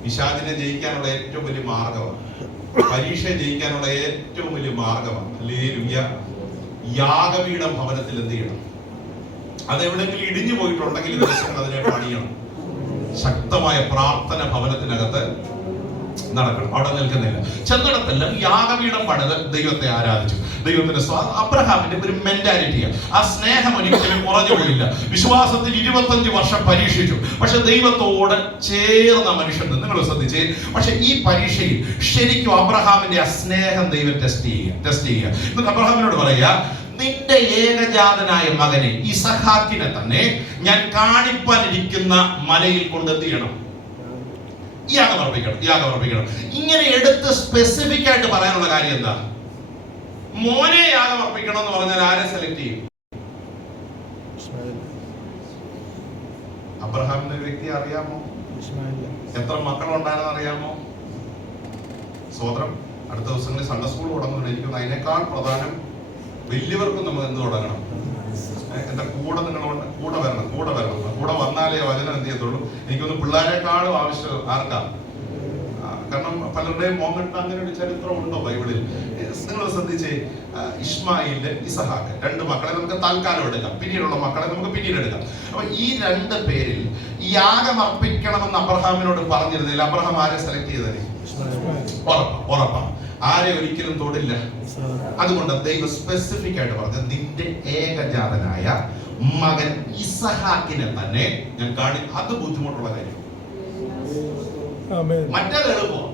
പിശാചിനെ ജയിക്കാനുള്ള ഏറ്റവും വലിയ മാർഗമാണ്, പരീക്ഷ ജയിക്കാനുള്ള ഏറ്റവും വലിയ മാർഗമാണ്. ഹല്ലേലൂയ. യാഗപീഠം ഭവനത്തിൽ എന്ത് ചെയ്യണം? അതെവിടെങ്കിലും ഇടിഞ്ഞു പോയിട്ടുണ്ടെങ്കിൽ ദിവസങ്ങൾ അതിനെ പണിയണം. ശക്തമായ പ്രാർത്ഥന ഭവനത്തിനകത്ത് നടക്കണം. അവിടെ നിൽക്കുന്നില്ല. ചെന്നിടത്തെല്ലാം യാഗപീഠം പണിത് ദൈവത്തെ ആരാധിച്ചു. ദൈവത്തിന്റെ അബ്രഹാമിന്റെ ഒരു മെന്റാലിറ്റിയാണ്. ആ സ്നേഹം ഒരിക്കലും കുറഞ്ഞു പോയില്ല. വിശ്വാസത്തിൽ 25 വർഷം പരീക്ഷിച്ചു. പക്ഷെ ദൈവത്തോട് ചേർന്ന മനുഷ്യൻ. നിങ്ങൾ ശ്രദ്ധിച്ചേ, പക്ഷെ ഈ പരീക്ഷയിൽ ശരിക്കും അബ്രഹാമിന്റെ ആ സ്നേഹം ദൈവം ടെസ്റ്റ് ചെയ്യുക. എന്നിട്ട് അബ്രഹാമിനോട് പറയുക, നിന്റെ ഏകജാതനായ മകനെ ഇസഹാക്കിനെ തന്നെ ഞാൻ കാണിപ്പാനിരിക്കുന്ന മലയിൽ കൊണ്ടെന്ത് ചെയ്യണം? യാഗം അർപ്പിക്കണം. ഇങ്ങനെ എടുത്ത് സ്പെസിഫിക് ആയിട്ട് പറയാനുള്ള കാര്യം എന്താ? മോനെ യാഗം അർപ്പിക്കണം എന്ന് പറഞ്ഞാൽ ആരെ സെലക്ട് ചെയ്യും? അബ്രഹാമിന്റെ ഒരു വ്യക്തിയെ അറിയാമോ? എത്ര മക്കളുണ്ടായിരുന്നു അറിയാമോ? സ്വതന്ത്രം. അടുത്ത ദിവസങ്ങളിൽ സൺഡേ സ്കൂൾ തുടങ്ങുന്നുണ്ട്. എനിക്കൊന്ന് അതിനേക്കാൾ പ്രധാനം വലിയവർക്കും നമ്മൾ എന്ത് തുടങ്ങണം? എന്റെ കൂടെ നിങ്ങളുണ്ട്, കൂടെ വരണം. കൂടെ വന്നാലേ വചനം എന്ത് ചെയ്യത്തുള്ളൂ. എനിക്കൊന്ന് പിള്ളേരെക്കാളും ആവശ്യം ആർക്കാ? കാരണം പലരുടെയും മോങ്ങട്ട് അങ്ങനെ ഒരു ചരിത്രം ഉണ്ടോ ബൈബിളിൽ? നിങ്ങൾ ശ്രദ്ധിച്ചേ, ഇസ്മായില്, ഇസഹാക്ക് 2 മക്കളെ നമുക്ക് തൽക്കാലം എടുക്കാം, പിന്നീടുള്ള മക്കളെ നമുക്ക് പിന്നീട് എടുക്കാം. അപ്പൊ ഈ 2 പേരിൽ യാഗം അർപ്പിക്കണമെന്ന് അബ്രഹാമിനോട് പറഞ്ഞിരുന്നില്ല. അബ്രഹാം ആരെ സെലക്ട് ചെയ്തത്? ഉറപ്പാ. ആരെ ഒരിക്കലും തൊടില്ല. അതുകൊണ്ട് ദൈവം സ്പെസിഫിക് ആയിട്ട് പറഞ്ഞ നിന്റെ ഏകജാതനായ മകൻ ഇസഹാക്കിനെ തന്നെ ഞാൻ അത് ബുദ്ധിമുട്ടുള്ള കാര്യം. മറ്റേത് എളുപ്പം.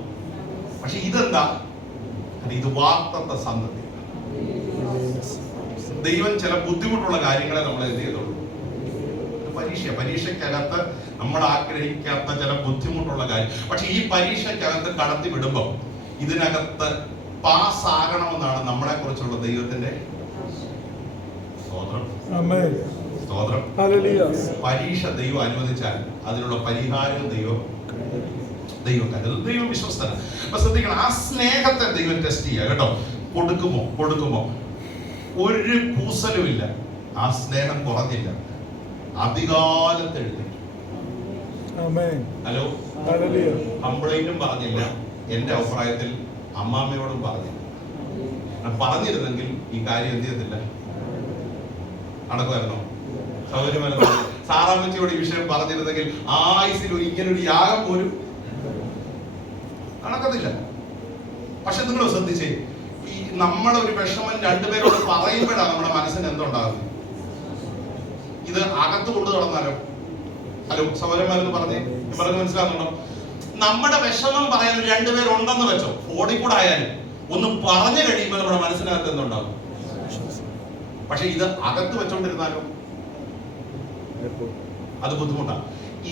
പക്ഷെ ഇതെന്താ? ഇത് വാഗ്ദത്ത സന്തതി. ദൈവം ചില ബുദ്ധിമുട്ടുള്ള കാര്യങ്ങളെ നമ്മൾ എന്ത് ചെയ്തോളൂ. പരീക്ഷയ്ക്കകത്ത് നമ്മൾ ആഗ്രഹിക്കാത്ത ചില ബുദ്ധിമുട്ടുള്ള കാര്യം. പക്ഷെ ഈ പരീക്ഷയ്ക്കകത്ത് കടത്തി വിടുമ്പോ ഇതിനകത്ത് പാസ്സാകണമെന്നാണ് നമ്മളെ കുറിച്ചുള്ള ദൈവത്തിന്റെ സ്തോത്രം. പരീക്ഷ ദൈവം അനുവദിച്ചാൽ അതിനുള്ള പരിഹാരം ദൈവം കരുതും. ദൈവം വിശ്വസ്തന. അപ്പൊ ശ്രദ്ധിക്കണം, ആ സ്നേഹത്തെ ദൈവം ടെസ്റ്റ് ചെയ്യുക കേട്ടോ. കൊടുക്കുമോ ഒരു കൂസലുമില്ല. ആ സ്നേഹം കുറഞ്ഞില്ല. അധികാലത്ത് എഴുതി. ഹലോ, കംപ്ലൈന്റും പറഞ്ഞില്ല. എന്റെ അഭിപ്രായത്തിൽ അമ്മാമ്മയോടും പറഞ്ഞിരുന്നെങ്കിൽ ഈ കാര്യം എന്ത് ചെയ്യത്തില്ല, നടക്കുമായിരുന്നോ? സൗകര്യമായിരുന്നു. സാറാമ്മച്ചിയോട് ഈ വിഷയം പറഞ്ഞിരുന്നെങ്കിൽ ആയുസിൽ ഇങ്ങനൊരു യാഗം പോലും നടക്കത്തില്ല. പക്ഷെ നിങ്ങൾ ശ്രദ്ധിച്ചേ, ഈ നമ്മുടെ ഒരു വിഷമം 2 പേരോട് പറയുമ്പോഴാണ് നമ്മുടെ മനസ്സിന് എന്തുണ്ടാകുന്നത്. ഇത് അകത്ത് കൊണ്ടു നടന്നാലോ? ഹലോ, സൗകര്യമാരെന്ന് പറഞ്ഞ് മനസ്സിലാകുന്നുണ്ടോ? നമ്മുടെ വിഷമം പറയാൻ 2 പേരുണ്ടെന്ന് വെച്ചോ, ഫോണിൽ കൂടെ ആയാലും ഒന്ന് പറഞ്ഞു കഴിയുമ്പോൾ നമ്മുടെ മനസ്സിനകത്ത് എന്തുണ്ടാകും. പക്ഷെ ഇത് അകത്ത് വെച്ചോണ്ടിരുന്നാലോ അത് ബുദ്ധിമുട്ടാണ്.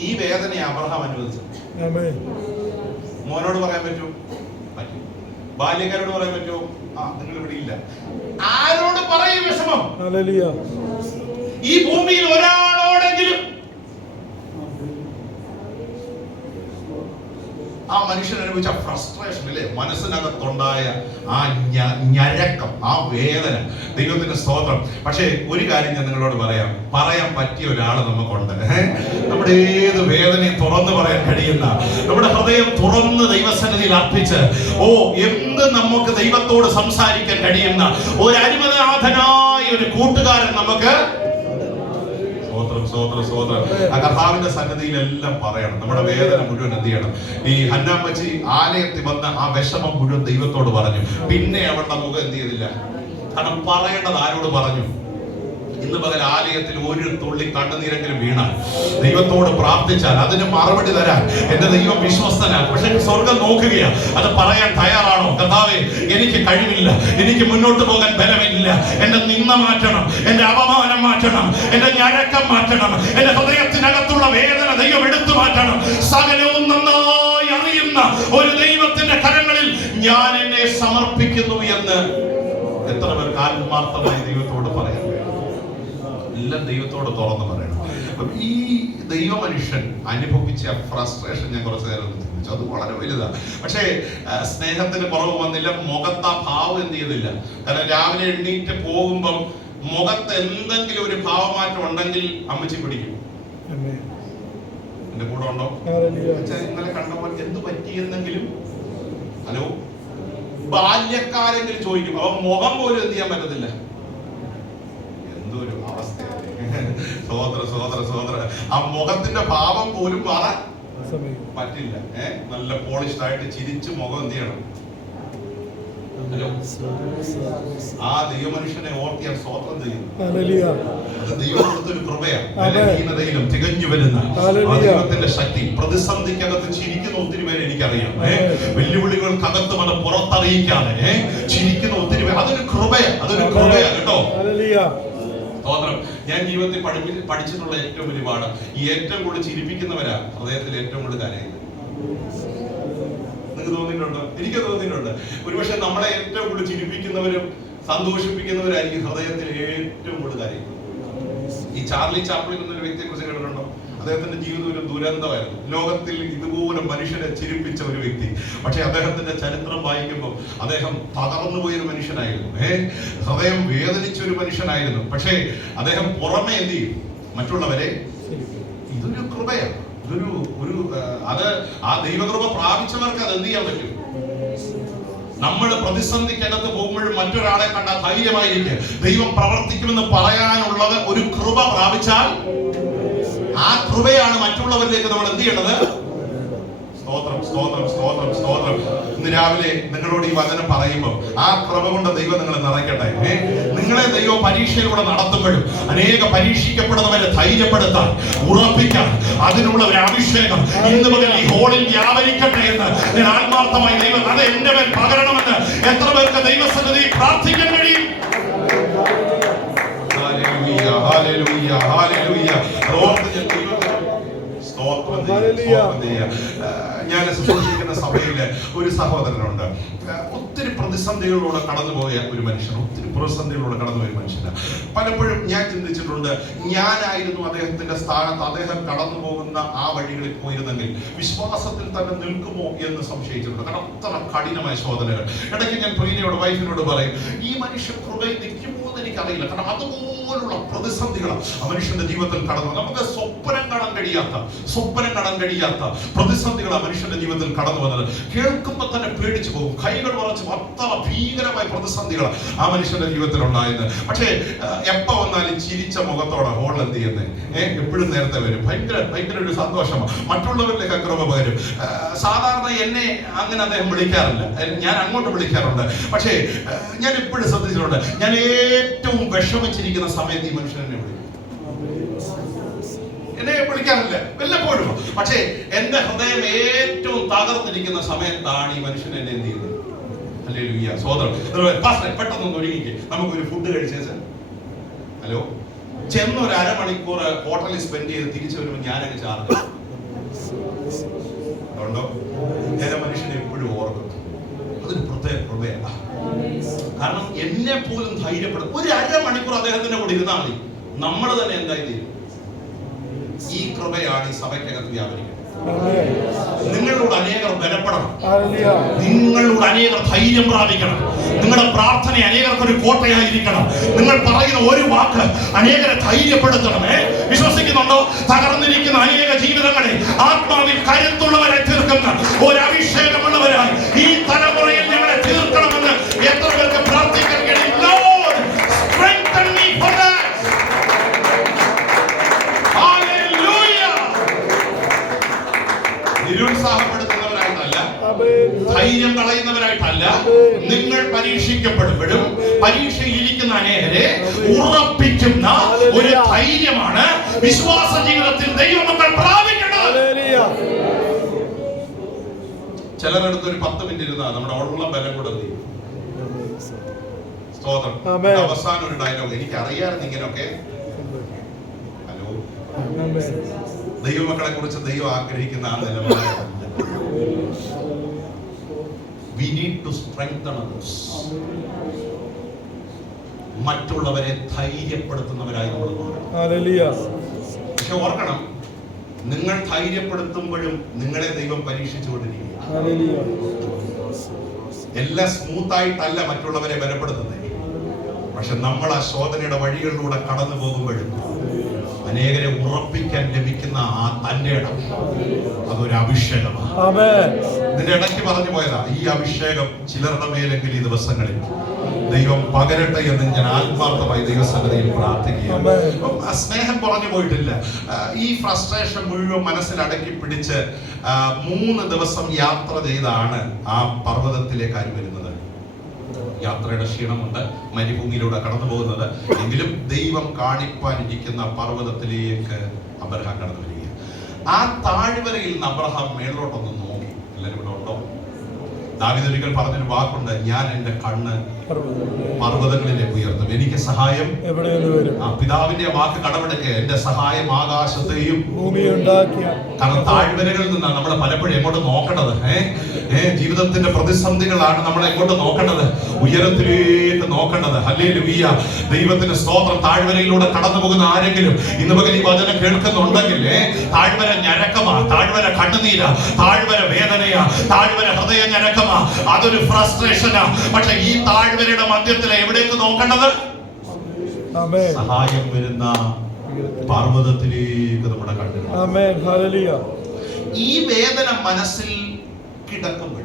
ഈ വേദനയെ അബ്രഹാം അനുവദിച്ചത്. മോനോട് പറയാൻ പറ്റും? പറ്റും. ബാല്യക്കാരോട് പറയാൻ പറ്റുമോ? നിങ്ങൾ ഇവിടെ ഇല്ല. ആരോട് പറയും വിഷമം? ഈ ഭൂമിയിൽ ഒരാളോടെങ്കിലും ആ മനുഷ്യൻ അനുഭവിച്ച ഫ്രസ്ട്രേഷൻ അല്ലേ, മനസ്സിനകത്തുണ്ടായ ആ ഞരക്കം, ആ വേദന. ദൈവത്തിന്റെ സ്തോത്രം. പക്ഷേ ഒരു കാര്യം ഞാൻ നിങ്ങളോട് പറയാൻ പറ്റിയ ഒരാൾ നമുക്കുണ്ട്. നമ്മുടെ ഏത് വേദനയും തുറന്നു പറയാൻ കഴിയുന്ന, നമ്മുടെ ഹൃദയം തുറന്ന് ദൈവസന്നിധിയിൽ അർപ്പിച്ച് എന്ത് നമുക്ക് ദൈവത്തോട് സംസാരിക്കാൻ കഴിയുന്ന ഒരു അരുമനാഥനായ ഒരു കൂട്ടുകാരൻ നമുക്ക്. ആ കർത്താവിന്റെ സന്നിധിയിലെല്ലാം പറയണം. നമ്മുടെ വേദന മുഴുവൻ എന്ത് ചെയ്യണം. ഈ ഹന്നാമ്മച്ചി ആലയത്തിൽ വന്ന ആ വിഷമം മുഴുവൻ ദൈവത്തോട് പറഞ്ഞു. പിന്നെ അവളുടെ മുഖം എന്ത് ചെയ്തില്ല. കാരണം പറയേണ്ടത് ആരോട് പറഞ്ഞു? ഇന്ന് പകൽ ആലയത്തിൽ ഒരു തുള്ളി കണ്ണുനീരെങ്കിലും വീണാൽ, ദൈവത്തോട് പ്രാർത്ഥിച്ചാൽ അതിന് മറുപടി തരാൻ എന്റെ ദൈവം വിശ്വസ്തനാണ്. പക്ഷെ സ്വർഗം നോക്കുകയാണ്, അത് പറയാൻ തയ്യാറാണോ? കർത്താവേ, എനിക്ക് കഴിവില്ല, എനിക്ക് മുന്നോട്ട് പോകാൻ ബലമില്ല, എന്റെ നിന്ന മാറ്റണം, എന്റെ അപമാനം മാറ്റണം, എന്റെ ഞരക്കം മാറ്റണം, എന്റെ ഹൃദയത്തിനകത്തുള്ള വേദന ദൈവം എടുത്തു മാറ്റണം. സകലവും നന്നായി അറിയുന്ന ഒരു ദൈവത്തിന്റെ കരങ്ങളിൽ ഞാൻ എന്നെ സമർപ്പിക്കുന്നു എന്ന് എത്ര പേർക്ക് ആത്മാർത്ഥമായി ദൈവത്തോട് പറയാൻ? എല്ലാം ദൈവത്തോട് തുറന്ന് പറയണം. അപ്പം ഈ ദൈവ മനുഷ്യൻ അനുഭവിച്ച ഫ്രസ്ട്രേഷൻ ഞാൻ കുറച്ചു നേരം ചിന്തിച്ചു. അത് വളരെ വലുതാണ്. പക്ഷേ സ്നേഹത്തിന് കുറവ് വന്നില്ല. മുഖത്ത് ആ ഭാവം എന്ത് ചെയ്തില്ല. കാരണം രാവിലെ എണ്ണീറ്റ് പോകുമ്പം മുഖത്ത് എന്തെങ്കിലും ഒരു ഭാവമാറ്റം ഉണ്ടെങ്കിൽ അമ്മച്ചി പിടിക്കും. എന്റെ കൂടെ ഉണ്ടോ? ഇന്നലെ കണ്ടപ്പോൾ എന്ത് പറ്റിയെന്നെങ്കിലും, ഹലോ, ബാല്യക്കാരെങ്കിലും ചോദിക്കും. അപ്പൊ മുഖം പോലും എന്ത് ചെയ്യാൻ പറ്റത്തില്ല. എന്തൊരു അവസ്ഥയാണ്. സോദര ആ മുഖത്തിന്റെ ഭാവം പോലും മാറാൻ പറ്റില്ല. നല്ല പോളിഷ്ഡ് ആയിട്ട് ചിരിച്ച് മുഖം എന്ത് ചെയ്യണം? ആ ദൈവമനുഷ്യനെ ഓർത്ത് ഞാൻ സ്തോത്രം ചെയ്യുന്നു. അത് ദൈവം കൊടുത്തൊരു കൃപയാണ്. ബലഹീനതയിലും തികഞ്ഞു വരുന്ന ദൈവത്തിന്റെ ശക്തി. പ്രതിസന്ധിക്കകത്ത് ചിരിക്കുന്ന ഒത്തിരി പേര് എനിക്കറിയാം. വെല്ലുവിളികൾക്കകത്തും അത് പുറത്തറിയിക്കാതെ ചിരിക്കുന്ന ഒത്തിരി പേര്. അതൊരു കൃപയാണ്, അതൊരു കൃപയാണ് കേട്ടോ. സ്തോത്രം. ഞാൻ ജീവിതത്തിൽ പഠിച്ചിട്ടുള്ള ഏറ്റവും വലിയ പാഠം, ഏറ്റവും കൂടുതൽ ചിരിപ്പിക്കുന്നവരാ ഹൃദയത്തിൽ ഏറ്റവും കൂടുതൽ കരയുന്നത്. നിങ്ങൾക്ക് തോന്നിയിട്ടുണ്ടോ? എനിക്ക് തോന്നിയിട്ടുണ്ട്. ഒരുപക്ഷെ നമ്മളെ ഏറ്റവും കൂടുതൽ ചിരിപ്പിക്കുന്നവരും സന്തോഷിപ്പിക്കുന്നവരായിരിക്കും ഹൃദയത്തിൽ ഏറ്റവും കൂടുതൽ കരയുന്നത്. ഈ ചാർലി ചാപ്ലിൻ എന്നൊരു വ്യക്തിയെ കുറിച്ച് കേട്ടിട്ടുണ്ടോ? അദ്ദേഹത്തിന്റെ ജീവിതം ഒരു ദുരന്തമായിരുന്നു. ലോകത്തിൽ ഇതുപോലെ മനുഷ്യരെ ചിരിപ്പിച്ച ഒരു വ്യക്തി. പക്ഷെ അദ്ദേഹത്തിന്റെ ചരിത്രം വായിക്കുമ്പോൾ അദ്ദേഹം തകർന്നു പോയൊരു മനുഷ്യനായിരുന്നു. ഹൃദയം വേദനിച്ച ഒരു മനുഷ്യനായിരുന്നു. പക്ഷേ അദ്ദേഹം പുറമെ എന്ത് ചെയ്യും? മറ്റുള്ളവരെ. ഇതൊരു കൃപയാണ്. അത് ആ ദൈവകൃപ പ്രാപിച്ചവർക്ക് അത് എന്ത് ചെയ്യാൻ പറ്റും? നമ്മൾ പ്രതിസന്ധിക്കകത്ത് പോകുമ്പോഴും മറ്റൊരാളെ കണ്ട ധൈര്യമായിരിക്കും. ദൈവം പ്രവർത്തിക്കുമെന്ന് പറയാനുള്ളത് ഒരു കൃപ പ്രാപിച്ചാൽ ആ കൃപയാണ് മറ്റുള്ളവരിലേക്ക് നമ്മൾ എന്ത് ചെയ്യേണ്ടത്? സ്തോത്രം, സ്തോത്രം, സ്തോത്രം, സ്തോത്രം. ഇന്ന് രാവിലെ നിങ്ങളോട് ഈ വചനം പറയുമ്പോൾ ആ കൃപ കൊണ്ട് ദൈവം നിങ്ങളെ നിറയ്ക്കട്ടെ. നിങ്ങളെ ദൈവം പരീക്ഷയിലൂടെ നടത്തുമ്പോഴും അനേക പരീക്ഷിക്കപ്പെടുന്നവരെ ധൈര്യപ്പെടുത്താൻ, ഉറപ്പിക്കാൻ അതിനുള്ള ഒരു അഭിഷേകം ഇന്ന് മുതൽ ഈ ഹോളിൽ വ്യാപരിക്കട്ടെ എന്ന് ഞാൻ ആത്മാർത്ഥമായി ദൈവം അത് എന്റെ മേൽ പകരണമെന്ന് എത്ര പേർക്ക് ദൈവസന്നിധി പ്രാർത്ഥിക്കാൻ കഴിയും? ഞാൻ ശുശ്രൂഷിക്കുന്ന സഭയിലെ ഒരു സഹോദരനുണ്ട്. ഒത്തിരി പ്രതിസന്ധികളിലൂടെ കടന്നുപോയ ഒരു മനുഷ്യൻ, ഒത്തിരി പ്രതിസന്ധികളിലൂടെ കടന്നുപോയ മനുഷ്യന്. പലപ്പോഴും ഞാൻ ചിന്തിച്ചിട്ടുണ്ട്, ഞാനായിരുന്നു അദ്ദേഹത്തിന്റെ സ്ഥാനത്ത്, അദ്ദേഹം കടന്നു പോകുന്ന ആ വഴികളിൽ പോയിരുന്നെങ്കിൽ വിശ്വാസത്തിൽ തന്നെ നിൽക്കുമോ എന്ന് സംശയിച്ചിട്ടുണ്ട്. കാരണം അത്ര കഠിനമായ ശോധനകൾ. ഇടയ്ക്ക് ഞാൻ പ്രിയനോട്, വൈഫിനോട് പറയും, ഈ മനുഷ്യൻ കൃപയിൽ നിൽക്കുമോ എന്ന് എനിക്കറിയില്ല. കാരണം അതുപോലുള്ള പ്രതിസന്ധികൾ ആ മനുഷ്യന്റെ ജീവിതത്തിൽ കടന്നു. നമുക്ക് സ്വപ്നം കാണാൻ കഴിയാത്ത പ്രതിസന്ധികൾ ആ മനുഷ്യന്റെ ജീവിതത്തിൽ കടന്നു വന്നത് കേൾക്കുമ്പോൾ തന്നെ പേടിച്ചു പോകും. കൈകൾ ഉറച്ചു. അത്ര ഭീകരമായ പ്രതിസന്ധികൾ ആ മനുഷ്യന്റെ ജീവിതത്തിൽ ഉണ്ടായത്. പക്ഷേ എപ്പോ വന്നാലും ചിരിച്ച മുഖത്തോടെ ഹോൾ എന്ത് ചെയ്യുന്നത്? എപ്പോഴും നേരത്തെ വരും. ഭയങ്കര ഒരു സന്തോഷമാണ്. മറ്റുള്ളവരിലേക്ക് കൃപ പകരും. സാധാരണ എന്നെ അങ്ങനെ അദ്ദേഹം വിളിക്കാറില്ല, ഞാൻ അങ്ങോട്ട് വിളിക്കാറുണ്ട്. പക്ഷേ ഞാൻ എപ്പോഴും ശ്രദ്ധിച്ചിട്ടുണ്ട്, ഞാൻ ഏറ്റവും വിഷമിച്ചിരിക്കുന്ന സമയത്ത് ഈ മനുഷ്യൻ എന്നെ വിളിക്കും. എന്നെ വിളിക്കാറില്ല വല്ലപ്പോഴും. പക്ഷേ എന്റെ ഹൃദയം ഏറ്റവും തകർന്നിരിക്കുന്ന സമയത്താണ് ഈ മനുഷ്യൻ എന്നെ എന്ത് ചെയ്യുന്നത്? ഹല്ലേലൂയ, സോദരം. പെട്ടെന്ന് ഒരുങ്ങിക്ക്, നമുക്കൊരു ഫുഡ് കഴിച്ചേച്ച്, ഹലോ, ചെന്നൊരു അരമണിക്കൂർ ഹോട്ടലിൽ സ്പെൻഡ് ചെയ്ത് തിരിച്ചു വരുമ്പോൾ ഞാനങ്ങ് ചാർജ് ഉണ്ടോ? ഞാൻ മനുഷ്യനെ എപ്പോഴും ഓർക്കും. അതൊരു പ്രത്യേക കൃപയാണ്. കാരണം എന്നെ പോലും ധൈര്യപ്പെടും. ഒരു അരമണിക്കൂർ അദ്ദേഹത്തിന്റെ കൂടെ ഇരുന്നാൽ മതി, നമ്മൾ തന്നെ എന്തായി തീരും. ഈ കൃപയാണ് ഈ സഭയ്ക്കകത്ത് വ്യാപരിക്കുന്നത്. നിങ്ങളോട് അനേകർ ബലപ്പെടണം, നിങ്ങളോട് അനേകർ ധൈര്യം പ്രാപിക്കണം. നിങ്ങളുടെ പ്രാർത്ഥന അനേകർക്ക് ഒരു കോട്ടയായിരിക്കണം. നിങ്ങൾ പറയുന്ന ഒരു വാക്ക് അനേകരെ ധൈര്യപ്പെടുത്തണമേ. വിശ്വസിക്കുന്നുണ്ടോ? തകർന്നിരിക്കുന്ന അനേക ജീവിതങ്ങളെ ആത്മാവിൽ കരുത്തുള്ളവരെ തീർക്കുന്ന ഒരു അഭിഷേകമുള്ളവരായി ഈ തലമുറയിൽ ഞങ്ങളെ തീർക്കണമെന്ന് എത്ര പേർക്ക് പ്രാർത്ഥിക്കാൻ കഴിയും? Lord, strengthen me for that. നിരുത്സാഹപ്പെടുത്തുന്നവരായിട്ടല്ല, ധൈര്യം കളയുന്നവരായിട്ടല്ല. നിങ്ങൾ പരീക്ഷിക്കപ്പെടുമ്പോഴും പരീക്ഷയിൽ ഇരിക്കുന്ന അനേകരെ ഉറപ്പിക്കുന്ന ഒരു ധൈര്യമാണ് വിശ്വാസ ജീവിതത്തിൽ ദൈവമക്കൾ പ്രാപിക്കേണ്ടത്. ചിലരെടുത്ത് ഒരു 10 മിനിറ്റ് ഇരുന്നാൽ നമ്മുടെ ഉള്ള ബലം കൂടെ തീരും. സ്തോത്രം. അവസാനം ഒരു ഡയലോഗ് എനിക്ക് അറിയാമായിരുന്നു ഇങ്ങനെയൊക്കെ. ഹലോ, ദൈവമക്കളെ കുറിച്ച് ദൈവം ആഗ്രഹിക്കുന്ന ആ നിലവാരം. We need to strengthen others. മറ്റുള്ളവരെ ധൈര്യപ്പെടുത്തുന്നവരായി നമ്മൾ മാറണം. പക്ഷെ ഓർക്കണം, നിങ്ങൾ ധൈര്യപ്പെടുത്തുമ്പോഴും നിങ്ങളെ ദൈവം പരീക്ഷിച്ചുകൊണ്ടിരിക്കുക. എല്ലാം സ്മൂത്തായിട്ടല്ല മറ്റുള്ളവരെ ബലപ്പെടുത്തുന്നത്. പക്ഷെ നമ്മൾ ആ ശോധനയുടെ വഴികളിലൂടെ കടന്നു പോകുമ്പോഴും അനേകരെ ഉറപ്പിക്കാൻ ലഭിക്കുന്ന ആ തന്റെ ഇടം, അതൊരു അഭിഷേകമാണ്. ഇതിന്റെ ഇടയ്ക്ക് പറഞ്ഞു പോയതാ, ഈ അഭിഷേകം ചിലരുടെ മേലെങ്കിൽ ഈ ദിവസങ്ങളിൽ ദൈവം പകരട്ടെ എന്ന് ഞാൻ ആത്മാർത്ഥമായി ദൈവസന്നിധിയിൽ പ്രാർത്ഥിക്കുകയാണ്. സ്നേഹം കുറഞ്ഞു പോയിട്ടില്ല. ഈ ഫ്രസ്ട്രേഷൻ മുഴുവൻ മനസ്സിൽ അടക്കി പിടിച്ച് 3 ദിവസം യാത്ര ചെയ്താണ് ആ പർവ്വതത്തിലേക്ക് വരുന്നത്. യാത്രയുടെ ക്ഷീണമുണ്ട്, മരുഭൂമിയിലൂടെ കടന്നു പോകുന്നത്. എങ്കിലും ദൈവം കാണിപ്പാനിരിക്കുന്ന പർവ്വതത്തിലേക്ക് അബ്രഹാം കടന്നു വരിക. ആ താഴ്വരയിൽ നിന്ന് അബ്രഹാം മേളിലോട്ടൊന്ന് നോക്കി. എല്ലാവരും ഇവിടെ ഉണ്ടോ? ദാവീദ് ഒരിക്കൽ പറഞ്ഞൊരു വാക്കുണ്ട്, ഞാൻ എന്റെ കണ്ണ് പർവ്വതങ്ങളിലേക്ക് ഉയർത്തും, എനിക്ക് സഹായം എവിടെ നിന്ന് വരും? പിതാവിന്റെ വാക്ക് കടമെടുക്കുക, എന്റെ സഹായം ആകാശത്തെയും ഭൂമിയുണ്ടാക്കിയ. കാരണം താഴ്വരകളിൽ നിന്നാണ് നമ്മൾ പലപ്പോഴും എങ്ങോട്ട് നോക്കേണ്ടത്. ജീവിതത്തിന്റെ പ്രതിസന്ധികളാണ് നമ്മൾ എങ്ങോട്ട് നോക്കേണ്ടത്? ഉയരത്തിലേക്ക് നോക്കേണ്ടത്. ഹല്ലേലൂയ, ദൈവത്തിന്റെ സ്തോത്രം. താഴ്വരയിലൂടെ കടന്നു പോകുന്ന ആരെങ്കിലും ഇന്ന് പകൽ ഈ വചനം കേൾക്കുന്നുണ്ടെങ്കിൽ താഴ്വര ഞരക്കമാ, താഴ്വര കണ്ണുനീരാ, താഴ്വര വേദനയാ, താഴ്വര ഹൃദയ ഞരക്കമാ, അതൊരു ഫ്രസ്ട്രേഷനാ. പക്ഷെ ഈ താഴ്വരയുടെ മധ്യത്തിൽ എവിടേക്ക് നോക്കേണ്ടത്? സഹായം വരുന്ന പർവ്വതത്തിലേക്ക് നമ്മുടെ കണ്ണ്. ഈ വേദന മനസ്സിൽ കിടക്കുമ്പോൾ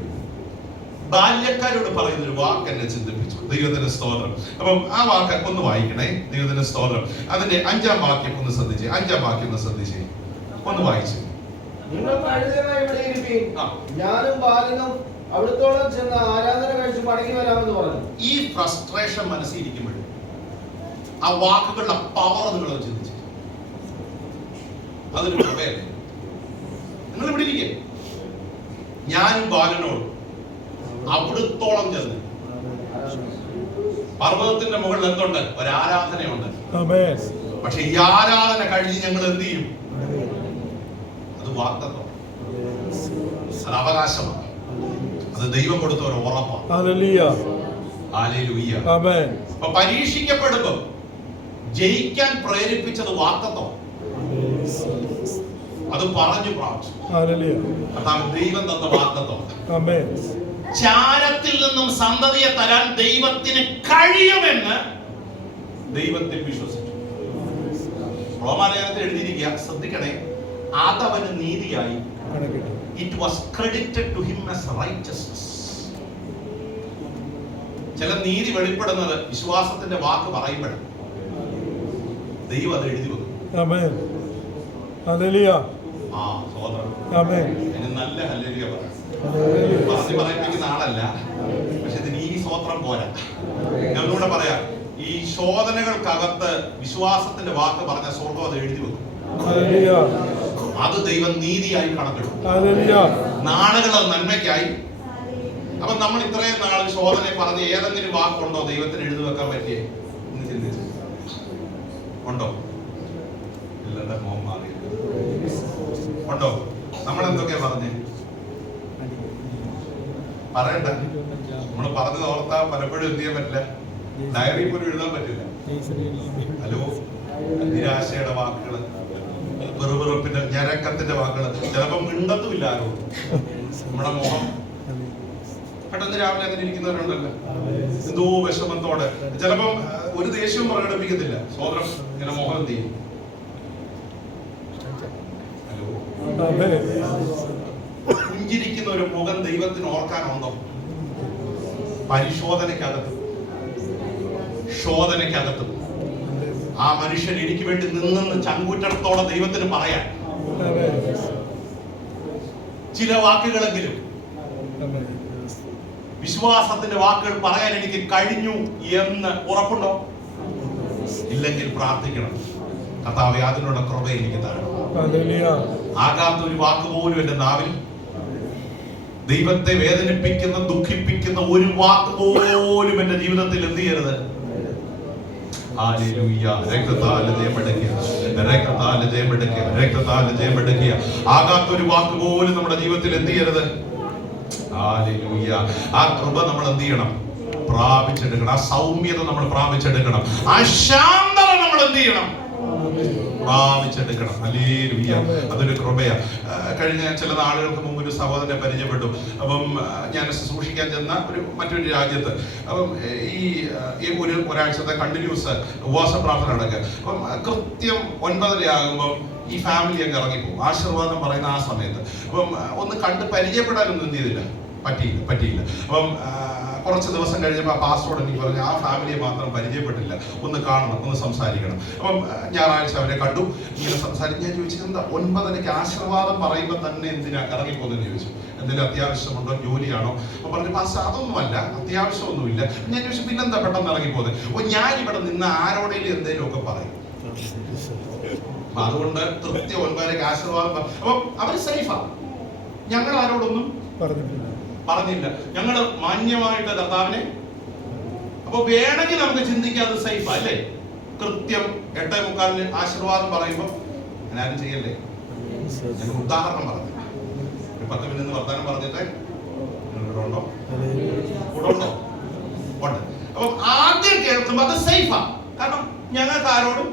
ബാല്യക്കാരോട് പറയുന്ന ഒരു വാക്ക് എന്നെ ചിന്തിപ്പിച്ചു. ദൈവത്തിന്റെ സ്തോത്രം. അപ്പം ആ വാക്ക് ഒന്ന് വായിക്കണേ. ദൈവത്തിന്റെ സ്തോത്രം. അതിന്റെ 5-ാം വാക്യം ഒന്ന് ശ്രദ്ധിച്ചേ. 5-ാം വാക്യം ഒന്ന് ശ്രദ്ധിച്ചേ, ഒന്ന് വായിച്ചു. ഞാനും ബാലനും അവിടത്തോളം ചെന്ന് ആരാധന കഴിച്ച് മടങ്ങി വരാമെന്ന് പറഞ്ഞു. ഈ ഫ്രസ്ട്രേഷൻ മനസ്സിൽ ഇരിക്കുമ്പോഴും ആ വാക്കുകളുടെ പവർ നിങ്ങൾ ചിന്തിച്ചു. അതൊരു കൃപയല്ലേ? നിങ്ങൾ ഇവിടെ ഇരിക്കേ, ഞാനും ബാലനോടും അവിടത്തോളം ചെന്ന്. പർവ്വതത്തിന്റെ മുകളിൽ എന്തുണ്ട്? ഒരു ആരാധനയുണ്ട്. പക്ഷെ ഈ ആരാധന കഴിഞ്ഞ് ഞങ്ങൾ എന്ത് ചെയ്യും? അത് വാഗ്ദത്തം, അത് അവകാശമാണ്, അത് ദൈവം കൊടുത്ത ഒരു ഉറപ്പാണ്. അപ്പൊ പരീക്ഷിക്കപ്പെടുമ്പോ ജയിക്കാൻ പ്രേരിപ്പിച്ചത് വാഗ്ദത്തം. അത് പറഞ്ഞു പ്രാർത്ഥിച്ചു. അതാണ് ദൈവം തന്ന വാഗ്ദത്തം. ചാരത്തിൽ നിന്നും സന്തതിയെ തരാൻ ദൈവത്തിന് കഴിയുമെന്ന് ദൈവത്തിൽ വിശ്വസിച്ചു. റോമാലേഖനത്തിൽ എഴുതിയിരിക്കുക, ശ്രദ്ധിക്കണേ, അതവന് നീതിയായി. It was credited to him as righteousness. ചില നീതി വെളിപ്പെടുന്നത് വിശ്വാസത്തിന്റെ വാക്ക് പറയുമ്പോഴാണ്. ദൈവം അത് എഴുതി വെക്കും. നല്ല ഹല്ലേലൂയ പറഞ്ഞു പറയിപ്പിക്കുന്ന ആളല്ല, പക്ഷെ ഇതിന് ഈ സ്തോത്രം പോരാ. ഞാൻ ഒന്നുകൂടെ പറയാം, ഈ ശോധനകൾക്കകത്ത് വിശ്വാസത്തിന്റെ വാക്ക് പറഞ്ഞ സ്വർഗം അത് എഴുതി വെക്കും. അത് ദൈവം നീതിയായി കണക്കിടും, നാളുകൾ നന്മയ്ക്കായി. അപ്പൊ നമ്മൾ ഇത്രയും നാൾ ശോധന പറഞ്ഞ ഏതെങ്കിലും വാക്കുണ്ടോ ദൈവത്തിന് എഴുതി വെക്കാൻ പറ്റിയേ? എന്ന് ചിന്തിച്ചു ഉണ്ടോ? ഇല്ലണ്ട, മോഹം മാറി ഉണ്ടോ? നമ്മൾ എന്തൊക്കെയാ പറഞ്ഞേ? പറയണ്ട. നമ്മൾ പറഞ്ഞത് ഓർത്താ പലപ്പോഴും എന്ത് ചെയ്യാൻ പറ്റില്ല, ഡയറി പോലും എഴുതാൻ പറ്റില്ല. ഹലോ, നിരാശയുടെ വാക്കുകള്, വെറുവെറുപ്പിന്റെ ഞരക്കത്തിന്റെ വാക്കുകൾ, ചിലപ്പോ മിണ്ടത്തുമില്ല ആരോ. നമ്മുടെ മുഖം പെട്ടെന്ന് രാവിലെ അങ്ങനെ ഇരിക്കുന്നവരുണ്ടല്ലോ, എന്തോ വിഷമത്തോടെ, ചിലപ്പം ഒരു ദേഷ്യവും പ്രകടിപ്പിക്കത്തില്ല. സോദരം ഇങ്ങനെ മുഖം എന്ത് ചെയ്യും? പുഞ്ചിരിക്കുന്ന ഒരു മുഖം ദൈവത്തിന് ഓർക്കാനുണ്ടോ? പരിശോധനയ്ക്കകത്തും ശോധനയ്ക്കകത്തും ആ മനുഷ്യൻ എനിക്ക് വേണ്ടി നിന്നെന്ന് ചങ്കൂറ്റത്തോടെ ദൈവത്തിന് പറയാൻ ചില വാക്കുകളെങ്കിലും വിശ്വാസത്തിന്റെ വാക്കുകൾ പറയാൻ എനിക്ക് കഴിഞ്ഞു എന്ന് ഉറപ്പുണ്ടോ? ഇല്ലെങ്കിൽ പ്രാർത്ഥിക്കണം, കർത്താവേ അതിനുള്ള കൃപ എനിക്ക് തരണം. ആകാത്ത ഒരു വാക്ക് പോലും എന്റെ നാവിൽ, ദൈവത്തെ വേദനിപ്പിക്കുന്ന ദുഃഖിപ്പിക്കുന്ന ഒരു വാക്ക് പോലും എന്റെ ജീവിതത്തിൽ എന്ത് ചെയ്യരുത്. ആകാത്തൊരു വാക്ക് പോലും നമ്മുടെ ജീവിതത്തിൽ എന്ത് ചെയ്യരുത്. ആ കൃപ നമ്മൾ എന്ത് ചെയ്യണം? പ്രാപിച്ചെടുക്കണം. ആ സൗമ്യത നമ്മൾ പ്രാപിച്ചെടുക്കണം. ആ ശാന്തത നമ്മൾ എന്ത് ചെയ്യണം? പ്രാപിച്ചെടുക്കണം. ഹല്ലേലൂയ. അതൊരു കൃപയാ. കഴിഞ്ഞ ചില നാളുകൾക്ക് മുമ്പ് ഒരു സഹോദരനെ പരിചയപ്പെട്ടു. അപ്പം ഞാൻ ശുശ്രൂഷിക്കാൻ ചെന്ന മറ്റൊരു രാജ്യത്ത്, അപ്പം ഈ ഒരാഴ്ചത്തെ കണ്ടിന്യൂസ് ഉപവാസ പ്രാർത്ഥന നടക്കുക. അപ്പം കൃത്യം 9:30 ആകുമ്പം ഈ ഫാമിലി അങ്ങ് ഇറങ്ങിപ്പോകും. ആശീർവാദം പറയുന്ന ആ സമയത്ത് അപ്പം ഒന്ന് കണ്ട് പരിചയപ്പെടാനൊന്നും എന്ത് ചെയ്തില്ല, പറ്റിയില്ല. അപ്പം കുറച്ച് ദിവസം കഴിഞ്ഞപ്പോൾ ആ പാസ്റ്ററോട് എനിക്ക് പറഞ്ഞു, ആ ഫാമിലിയെ മാത്രം പരിചയപ്പെട്ടില്ല, ഒന്ന് കാണണം, ഒന്ന് സംസാരിക്കണം. അപ്പം ഞായറാഴ്ച അവരെ കണ്ടു, ഇങ്ങനെ സംസാരിച്ച് ഞാൻ ചോദിച്ചത്, എന്താ 9:30 ആശീർവാദം പറയുമ്പോൾ തന്നെ എന്തിനാ ഇറങ്ങിപ്പോകുന്നതെന്ന് ചോദിച്ചു. എന്തെങ്കിലും അത്യാവശ്യമുണ്ടോ, ജോലിയാണോ? അപ്പം പറഞ്ഞു, പാസ്റ്റർ അതൊന്നുമല്ല, അത്യാവശ്യമൊന്നുമില്ല. ഞാൻ ചോദിച്ചു, പിന്നെന്താ പെട്ടെന്ന് ഇറങ്ങിപ്പോകുന്നത്? ഞാനിവിടെ നിന്ന് ആരോടെങ്കിലും എന്തെങ്കിലും ഒക്കെ പറയും. അതുകൊണ്ട് കൃത്യം 9:30 ആശീർവാദം. അപ്പം അവര് സേഫാ, ഞങ്ങൾ ആരോടൊന്നും പറഞ്ഞില്ല. ഞങ്ങൾ മാന്യമായിട്ട് കർത്താവിനെ. അപ്പൊ വേണമെങ്കിൽ നമുക്ക് ചിന്തിക്കാം അത് സേഫ് അല്ലേ. കൃത്യം 8:45 ആശീർവാദം പറയുമ്പോൾ ഞാനും ചെയ്യല്ലേ. ഞാൻ ഉദാഹരണം പറഞ്ഞു, ഒരു 10 മിനിറ്റ് വർത്താനം പറഞ്ഞിട്ട് ഉണ്ടോ? ഉണ്ട്. അപ്പം ആദ്യം കേൾക്കുമ്പോൾ അത് സേഫാ, കാരണം ഞങ്ങൾക്ക് ആരോടും.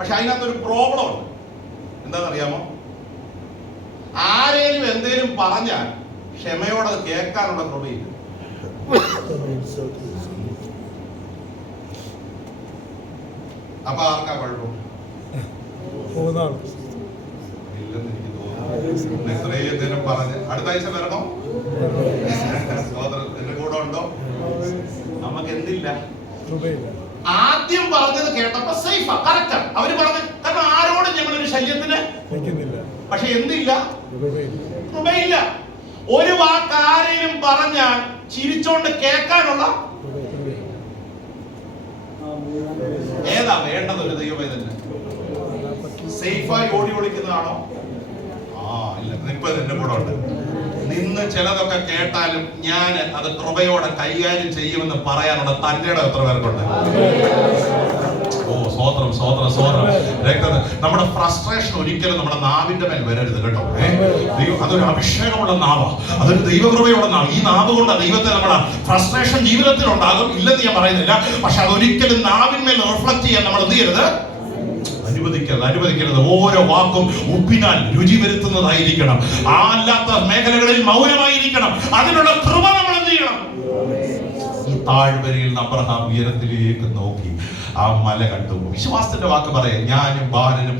പക്ഷെ അതിനകത്തൊരു പ്രോബ്ലം ഉണ്ട്. എന്താണെന്നറിയാമോ? ആരെങ്കിലും എന്തേലും പറഞ്ഞാൽ ക്ഷമയോടെ കേൾക്കാനുള്ള കൃപയില്ല. അപ്പൊ ആർക്കാ കുഴപ്പം? ഇല്ലെന്ന് എനിക്ക് തോന്നുന്നു. ഇത്രയും നേരം പറഞ്ഞ് അടുത്ത ആഴ്ച വരണോ? എന്റെ കൂടെ ഉണ്ടോ? നമുക്ക് എന്തില്ല. ആദ്യം പറഞ്ഞത് കേട്ടപ്പോ സേഫാ, കറക്റ്റാ. അവര് പറഞ്ഞു, കാരണം ആരോടും ഞങ്ങളൊരു ശല്യത്തിന്. പക്ഷെ എന്തില്ല, കൃപയില്ല. ഒരു വാക്ക് ആരെയും പറഞ്ഞാൽ ചിരിച്ചോണ്ട് കേൾക്കാനുള്ള ഏതാ വേണ്ടത്? ഒരു ദൈവമേ തന്നെ സേഫായി ഓടി ഒളിക്കുന്നതാണോ? ഇല്ല, ഇപ്പൊ എന്റെ കൂടെ ഉണ്ട്. നിന്ന് ചിലതൊക്കെ കേട്ടാലും ഞാൻ അത് കൃപയോടെ കൈകാര്യം ചെയ്യുമെന്ന് പറയാനുള്ള തന്റെ ഇടം എത്ര പേർക്കുണ്ട്? സ്വോത്രം. നമ്മുടെ ഫ്രസ്ട്രേഷൻ ഒരിക്കലും നമ്മുടെ നാവിന്റെ മേൽ വരരുത് കേട്ടോ. അതൊരു അഭിഷേകമുള്ള നാവാ, അതൊരു ദൈവകൃപയുള്ള നാവ്. ഈ നാവ് കൊണ്ട് ദൈവത്തെ നമ്മുടെ ഫ്രസ്ട്രേഷൻ ജീവിതത്തിൽ ഉണ്ടാകും, ഇല്ലെന്ന് ഞാൻ പറയുന്നില്ല. പക്ഷെ അതൊരിക്കലും നാവിന്മേൽ റിഫ്ലക്ട് ചെയ്യാൻ നമ്മൾ എന്ത് ചെയ്യരുത്, അനുവദിക്കരുത്. ഓരോ വാക്കും ഉപ്പിനാൽ രുചി വരുത്തുന്നതായിരിക്കണം. അല്ലാത്ത മേഖലകളിൽ മൗനമായിരിക്കണം. അതിനുള്ള കൃപ നമ്മൾ എന്ത് ചെയ്യണം? ഈ താഴ്വരയിൽ അബ്രഹാം ഉയരത്തിലേക്ക് നോക്കി ആ മല കണ്ടു. വിശ്വാസത്തിന്റെ വാക്ക് പറയാം, ഞാനും ബാലനും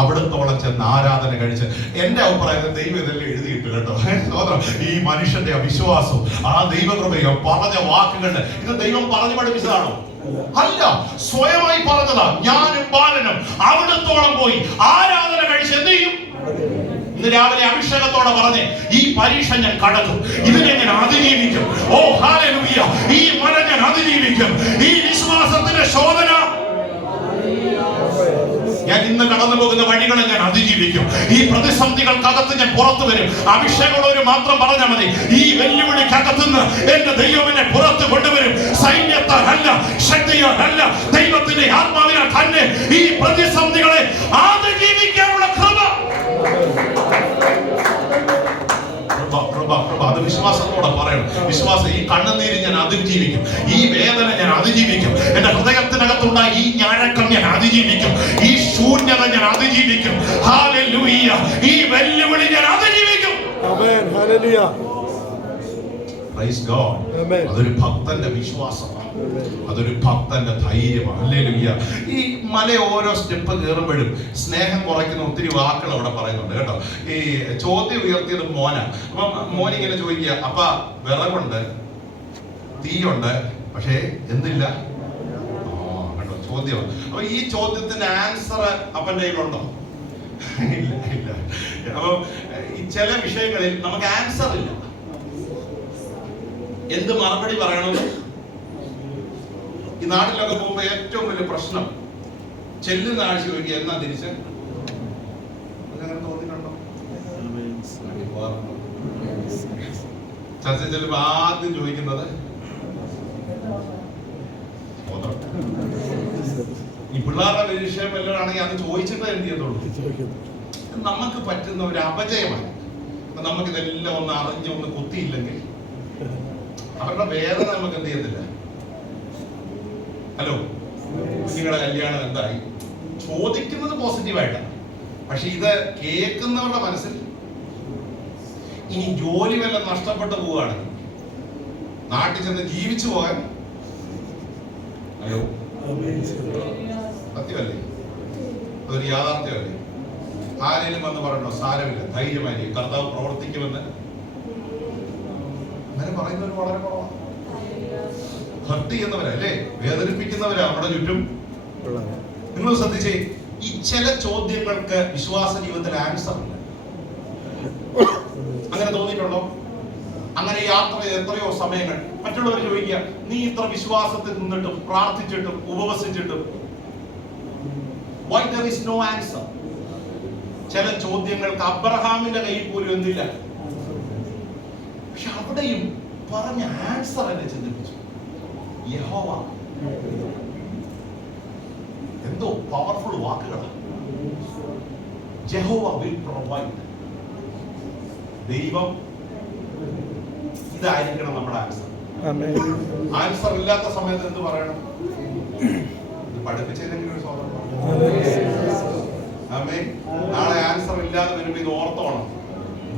അവിടത്തോളം ചെന്ന് ആരാധന കഴിച്ച്. എന്റെ അഭിപ്രായത്തിൽ ദൈവം ഇതെല്ലാം എഴുതിയിട്ട് കേട്ടോ. ഈ മനുഷ്യന്റെ അവിശ്വാസവും ആ ദൈവകൃപയോ പറഞ്ഞ വാക്കുകളുടെ ഇത് ദൈവം പറഞ്ഞു പഠിപ്പിച്ചതാണോ? അല്ല, സ്വയമായി പറഞ്ഞതാ. ഞാനും ബാലനും അവിടത്തോളം പോയി ആരാധന കഴിച്ച് എന്ത് ചെയ്യും? ഇന്ന് രാവിലെ അഭിഷേകത്തോടെ പറഞ്ഞ്, ഈ പരീക്ഷ ഞാൻ കടക്കും, ഇതിനെ ഞാൻ അതിജീവിക്കും. ഓ ഹല്ലേലൂയ, ഈ മല ഞാൻ അതിജീവിക്കും. ഈ വിശ്വാസത്തിന്റെ ശോധന ഞാൻ ഇന്ന് കടന്നു പോകുന്ന വഴികളെ ഞാൻ അതിജീവിക്കും. ഈ പ്രതിസന്ധികൾക്കകത്ത് ഞാൻ പുറത്തു വരും. അഭിഷേകമുള്ളവര് മാത്രം പറഞ്ഞാൽ മതി. ഈ വെല്ലുവിളിക്കകത്തുനിന്ന് എന്റെ ദൈവം എന്നെ പുറത്ത് കൊണ്ടുവരും. സൈന്യത്താൽ അല്ല, ശക്തിയാൽ അല്ല, ദൈവത്തിന്റെ ആത്മാവിനാൽ തന്നെ ഈ പ്രതിസന്ധികളെ അതിജീവിക്കാനുള്ള കൃപ. അത് വിശ്വാസത്തോടെ പറയണം. വിശ്വാസം, ഈ കണ്ണുനീര് ഞാൻ അതിജീവിക്കും, ഈ വേദന ഞാൻ അതിജീവിക്കും, എന്റെ ഹൃദയത്തിനകത്തുണ്ടായ ഈ ഞഴക്കം ഞാൻ അതിജീവിക്കും, ഈ ശൂന്യത ഞാൻ അതിജീവിക്കും. ഹല്ലേലൂയ, ഈ വെല്ലുവിളി ഞാൻ അതിജീവിക്കും. ആമേൻ, ഹല്ലേലൂയ, പ്രൈസ് ഗോഡ്. അതൊരു ഭക്തന്റെ വിശ്വാസമാണ്, അതൊരു ഭക്തന്റെ ധൈര്യമാണ്. ഹല്ലേലൂയ. ഈ മല ഓരോ സ്റ്റെപ്പ് കയറുമ്പോഴും സ്നേഹം കുറയ്ക്കുന്ന ഒത്തിരി വാക്കുകൾ അവിടെ പറയുന്നുണ്ട് കേട്ടോ. ഈ ചോദ്യം ഉയർത്തിയത് മോന. അപ്പം മോനിങ്ങനെ ചോദിക്കുക, അപ്പ വിറകുണ്ട്, തീയുണ്ട്, പക്ഷേ എന്തില്ല? കേട്ടോ, ചോദ്യം. അപ്പൊ ഈ ചോദ്യത്തിന്റെ ആൻസർ അപ്പൻ്റെ കയ്യിലുണ്ടോ? ഇല്ല. അപ്പൊ ഈ ചില വിഷയങ്ങളിൽ നമുക്ക് ആൻസർ ഇല്ല. എന്ത് മറുപടി പറയണം? ഈ നാട്ടിലൊക്കെ പോകുമ്പോ ഏറ്റവും വലിയ പ്രശ്നം ചെല്ലുന്ന ആഴ്ച ചോദിക്കുക എന്നാ തിരിച്ച്. അങ്ങനെ തോന്നിയിട്ടുണ്ടോ? ചർച്ച ചെല്ലുമ്പോ ആദ്യം ചോദിക്കുന്നത് ഈ പിള്ളേരുടെ വിഷയം വല്ലതാണെങ്കിൽ അത് ചോദിച്ചിട്ട് എന്ത് ചെയ്യത്തുള്ളൂ. നമുക്ക് പറ്റുന്ന ഒരു അപജയമാണ്. നമുക്കിതെല്ലാം ഒന്ന് അറിഞ്ഞ് ഒന്ന് കുത്തിയില്ലെങ്കിൽ അവരുടെ വേദന നമുക്ക് എന്ത് ചെയ്യത്തില്ല. ഹലോ, കുഞ്ഞുങ്ങളുടെ കല്യാണം എന്തായി? ചോദിക്കുന്നത് പോസിറ്റീവായിട്ടാണ്, പക്ഷെ ഇത് കേൾക്കുന്നവരുടെ മനസ്സിൽ ഇനി ജോലി വല്ലതും നഷ്ടപ്പെട്ടു പോവുകയാണെങ്കിൽ നാട്ടിൽ ചെന്ന് ജീവിച്ചു പോകാൻ. ഹലോ, സത്യമല്ലേ? അതൊരു യാഥാർത്ഥ്യമല്ലേ? ആരെങ്കിലും വന്ന് പറഞ്ഞോ സാരമില്ല, ധൈര്യമായി കർത്താവ് പ്രവർത്തിക്കുമെന്ന്? അങ്ങനെ പറയുന്നവർ വളരെ കുറവാണ്. ഹർട്ട് ചെയ്യുന്നവരല്ലേ, വേദനിപ്പിക്കുന്നവരാ നമ്മുടെ ചുറ്റും. നിങ്ങൾ ശ്രദ്ധിച്ചേ, ഈ ചില ചോദ്യങ്ങൾക്ക് വിശ്വാസ ജീവിതത്തിൽ ആൻസർ ഇല്ല. അങ്ങനെ തോന്നിയിട്ടുണ്ടോ? അങ്ങനെ യാത്ര എത്രയോ സമയങ്ങൾ മറ്റുള്ളവർ ചോദിക്കുക, നീ ഇത്ര വിശ്വാസത്തിൽ നിന്നിട്ടും പ്രാർത്ഥിച്ചിട്ടും ഉപവസിച്ചിട്ടും why there is no answer? ചില ചോദ്യങ്ങൾക്ക് അബ്രഹാമിന്റെ കയ്യിൽ പോലും എന്തില്ല, പക്ഷെ അവിടെയും പറഞ്ഞ ആൻസർ എന്നെ ചിന്തിപ്പിച്ചു. യഹോവ. എന്തോ പവർഫുൾ വാക്കുകളാണ്. യഹോവ will provide. ദൈവം, ഇതായിരിക്കണം നമ്മുടെ ആൻസർ. ആൻസർ ഇല്ലാത്ത സമയത്ത് എന്ത് പറയണം? പഠിപ്പിച്ചതിനെങ്കിലും ഒരു സ്വാതന്ത്ര്യം. നാളെ ആൻസർ ഇല്ലാതെ വരുമ്പോ ഇത് ഓർത്തോണം,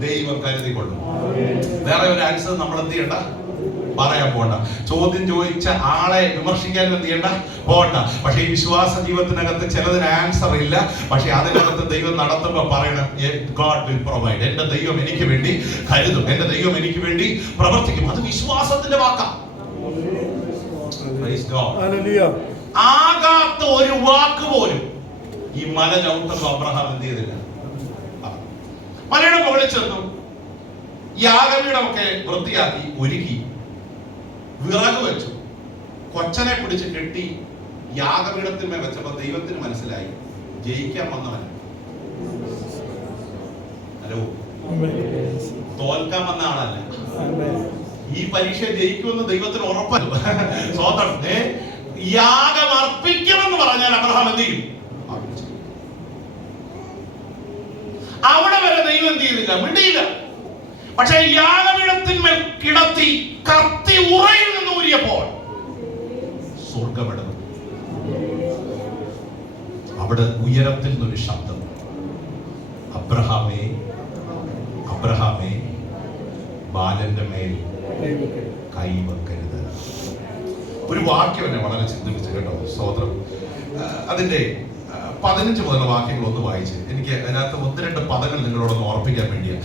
ദൈവം കരുതിക്കൊള്ളും. വേറെ ഒരു ആൻസർ നമ്മൾ എന്ത് ചെയ്യണ്ട, പറയാൻ പോണ്ട. ചോദ്യം ചോദിച്ച ആളെ വിമർശിക്കാനും എന്ത് ചെയ്യണ്ട, പോണ്ട. പക്ഷെ ഈ വിശ്വാസ ജീവിതത്തിനകത്ത് ചിലതിന് ആൻസർ ഇല്ല, പക്ഷെ അതിനകത്ത് ദൈവം നടത്തുമ്പോ പറയണം, God will provide. എന്റെ ദൈവം എനിക്ക് വേണ്ടി കരുതും, എന്റെ ദൈവം എനിക്ക് വേണ്ടി പ്രവർത്തിക്കും. അത് വിശ്വാസത്തിന്റെ വാക്കാ. Praise God. ആകാത്ത ഒരു വാക്ക് പോലും ഈ മല ചവിട്ടുമ്പോ അബ്രഹാം എന്ത് ചെയ്തില്ല. മലയുടെ മുകളിൽ ചെന്നു യാഗപീഠമൊക്കെ വൃത്തിയാക്കി ഒരുക്കി വിറക് വെച്ചു, കൊച്ചനെ പിടിച്ച് കെട്ടി യാഗപീഠത്തിന്മേൽ വെച്ചപ്പോ ദൈവത്തിന് മനസ്സിലായി ജയിക്കാൻ വന്നവൻ. ഹലോ, തോൽക്കാൻ വന്ന ആളല്ല. ഈ പരീക്ഷ ജയിക്കുമെന്ന് ദൈവത്തിന് ഉറപ്പല്ല. സ്വതന്ത്രം യാഗം അർപ്പിക്കുമെന്ന് പറഞ്ഞാൽ അബ്രഹാം എന്ത് ചെയ്യും? അവിടെ വരെ ദൈവം എന്ത് ചെയ്തില്ല, മിണ്ടിയില്ല. പക്ഷെ യാഗപീഠത്തിന്മേൽ കിടത്തി കത്തി ഉറയിൽ നിന്ന് ഊരിയപ്പോൾ സ്വർഗമിടന്നു. അവിടെ ഉയരത്തിൽ നിന്നൊരു ശബ്ദം, അബ്രഹാമേ അബ്രഹാമേ, ബാലന്റെ മേൽ കൈവെക്കരുത്. ഒരു വാക്യം എന്നെ വളരെ ചിന്തിപ്പിച്ചു കേട്ടോ, സ്തോത്രം. അതിന്റെ 15 മുതലുള്ള വാക്യങ്ങൾ ഒന്ന് വായിച്ച് എനിക്ക് അതിനകത്ത് 1-2 പദങ്ങൾ നിങ്ങളോടൊന്ന് ഓർപ്പിക്കാൻ വേണ്ടിയാണ്.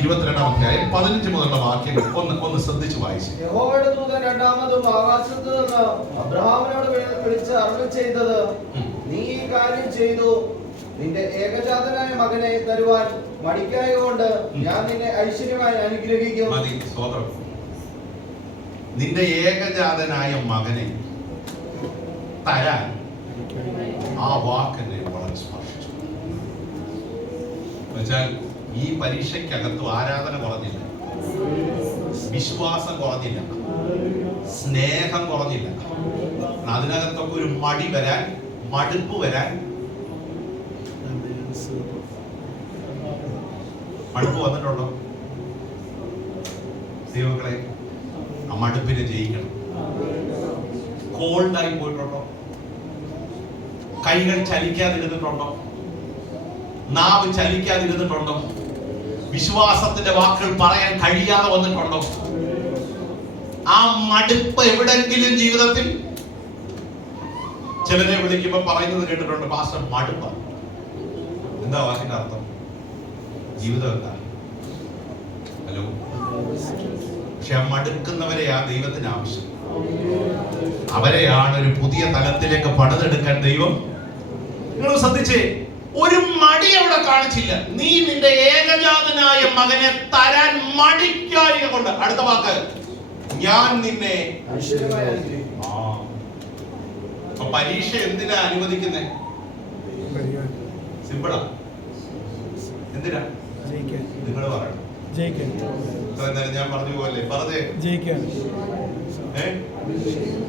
22-ാം അധ്യായം 15 മുതലുള്ള വാക്യങ്ങൾ ഒന്ന് ശ്രദ്ധിച്ച് വായിച്ച്. യഹോവയുടെ ദൂതൻ രണ്ടാമതും ആകാശത്ത് നിന്ന് അബ്രഹാമിനോട് വിളിച്ച് അരുളി ചെയ്തത്, നീ ഈ കാര്യം ചെയ്തു, നിന്റെ ഏകജാതനായ മകനെ തരുവാൻ മടിക്കായതുകൊണ്ട് ഞാൻ നിന്നെ ഐശ്വര്യമായി അനുഗ്രഹിക്കും. മതി, സ്തോത്രം. നിന്റെ ഏകജാതനായ മകനെ തരാൻ, ആ വാക്കെന്നെ വളരെ സ്പർശിച്ചു. എന്നുവെച്ചാൽ ഈ പരീക്ഷയ്ക്കകത്ത് ആരാധന കുറഞ്ഞില്ല, വിശ്വാസം കുറഞ്ഞില്ല, സ്നേഹം കുറഞ്ഞില്ല. അതിനകത്തൊക്കെ ഒരു മടി വരാൻ, മടുപ്പ് വരാൻ. മടുപ്പ് വന്നിട്ടുണ്ടോ ദൈവങ്ങളെ? ആ മടുപ്പിനെ ജയിക്കണം. കോൾഡായി പോയിട്ടുണ്ടോ? കൈകൾ ചലിക്കാതിരുന്നിട്ടുണ്ടോ? നാവ് ചലിക്കാതിരുന്നിട്ടുണ്ടോ? വിശ്വാസത്തിന്റെ വാക്കുകൾ പറയാൻ കഴിയാതെ വന്നിട്ടുണ്ടോ? ആ മടുപ്പ് എവിടെങ്കിലും ജീവിതത്തിൽ ചിലരെ വിളിക്കുമ്പോ പറയുന്നത് കേട്ടിട്ടുണ്ട്, പാസ്റ്റർ മടുപ്പ. എന്താ വാക്കിന്റെ അർത്ഥം? ജീവിതം എന്താ? ഹലോ, പക്ഷെ ആ മടുക്കുന്നവരെയാ ദൈവത്തിന് ആവശ്യം. അവരെയാണ് ഒരു പുതിയ തലത്തിലേക്ക് പണിതെടുക്കാൻ ദൈവം. നിങ്ങൾ ശ്രദ്ധിച്ചേ, ഒരു മടി അവിടെ കാണിച്ചില്ല. നീ നിന്റെ ഏകജാതനായ മകനെ തരാൻ മടിക്കായ കൊണ്ട്. അടുത്ത വാക്ക്, ഞാൻ നിന്നെ ഐശ്വര്യമായി അനുഗ്രഹിക്കും. അപ്പൊ പരീക്ഷ എന്തിനാ അനുവദിക്കുന്നേ? സിമ്പിളാ. എന്തിനാ? നിങ്ങൾ പറയണം. ഇത്രയും ഞാൻ പറഞ്ഞു പോലെ പറഞ്ഞേ,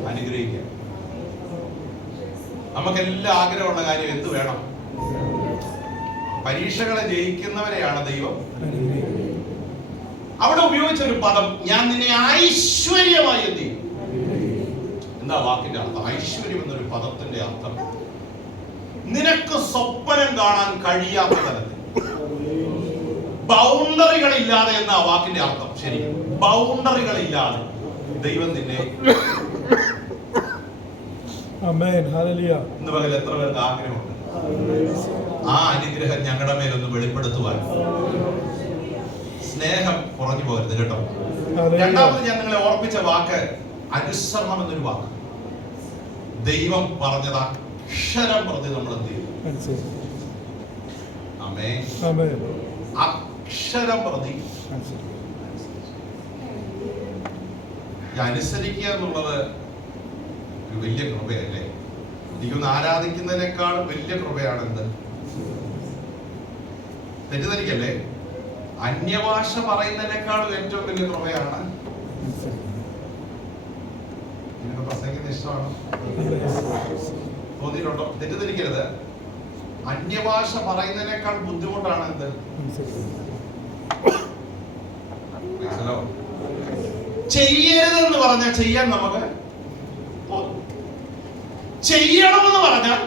അനുഗ്രഹിക്കാൻ. നമുക്കെല്ലാം ആഗ്രഹമുള്ള കാര്യം എന്ത് വേണം? പരീക്ഷകളെ ജയിക്കുന്നവരെയാണ് ദൈവം. അവിടെ ഉപയോഗിച്ച ഒരു പദം, ഞാൻ നിന്നെ ഐശ്വര്യമായി എന്ത് ചെയ്യും. എന്താ വാക്കിന്റെ അർത്ഥം? ഐശ്വര്യം എന്നൊരു പദത്തിന്റെ അർത്ഥം നിനക്ക് സ്വപ്നം കാണാൻ കഴിയാത്ത തരത്തിൽ, ബൗണ്ടറികളില്ലാതെ എന്നാ വാക്കിന്റെ അർത്ഥം. ശരി, ബൗണ്ടറികളില്ലാതെ ദൈവം നിന്നെ. ഇന്ന് പകൽ എത്ര പേർക്ക് ആഗ്രഹമുണ്ട് ആ അനുഗ്രഹം ഞങ്ങളുടെ മേലൊന്ന് വെളിപ്പെടുത്തുവാൻ? സ്നേഹം കുറഞ്ഞു പോകരുത് കേട്ടോ. രണ്ടാമത് ഞാൻ നിങ്ങളെ ഓർപ്പിച്ച വാക്ക് അനുസരണം എന്നൊരു വാക്ക്. ദൈവം പറഞ്ഞത് അക്ഷരം പ്രതി നമ്മൾ എന്ത് ചെയ്യും? ആമേൻ. അക്ഷരം പ്രതി അനുസരിക്കുക എന്നുള്ളത് ഒരു വലിയ കൃപയല്ലേ? എനിക്കൊന്ന് ആരാധിക്കുന്നതിനേക്കാൾ വലിയ കൃപയാണ് എന്ത്? തെറ്റിദ്ധരിക്കല്ലേ? അന്യഭാഷ പറയുന്നതിനേക്കാളും ഏറ്റവും വലിയ കൃപയാണ്. എനിക്ക് പ്രസംഗിക്കുന്ന ഇഷ്ടമാണ്, തോന്നിയിട്ടുണ്ടോ? തെറ്റിദ്ധരിക്കരുത്. അന്യഭാഷ പറയുന്നതിനേക്കാൾ ബുദ്ധിമുട്ടാണ് എന്ത്? ചെയ്യരുതെന്ന് പറഞ്ഞാൽ ചെയ്യാൻ നമുക്ക്, ചെയ്യണമെന്ന് പറഞ്ഞാൽ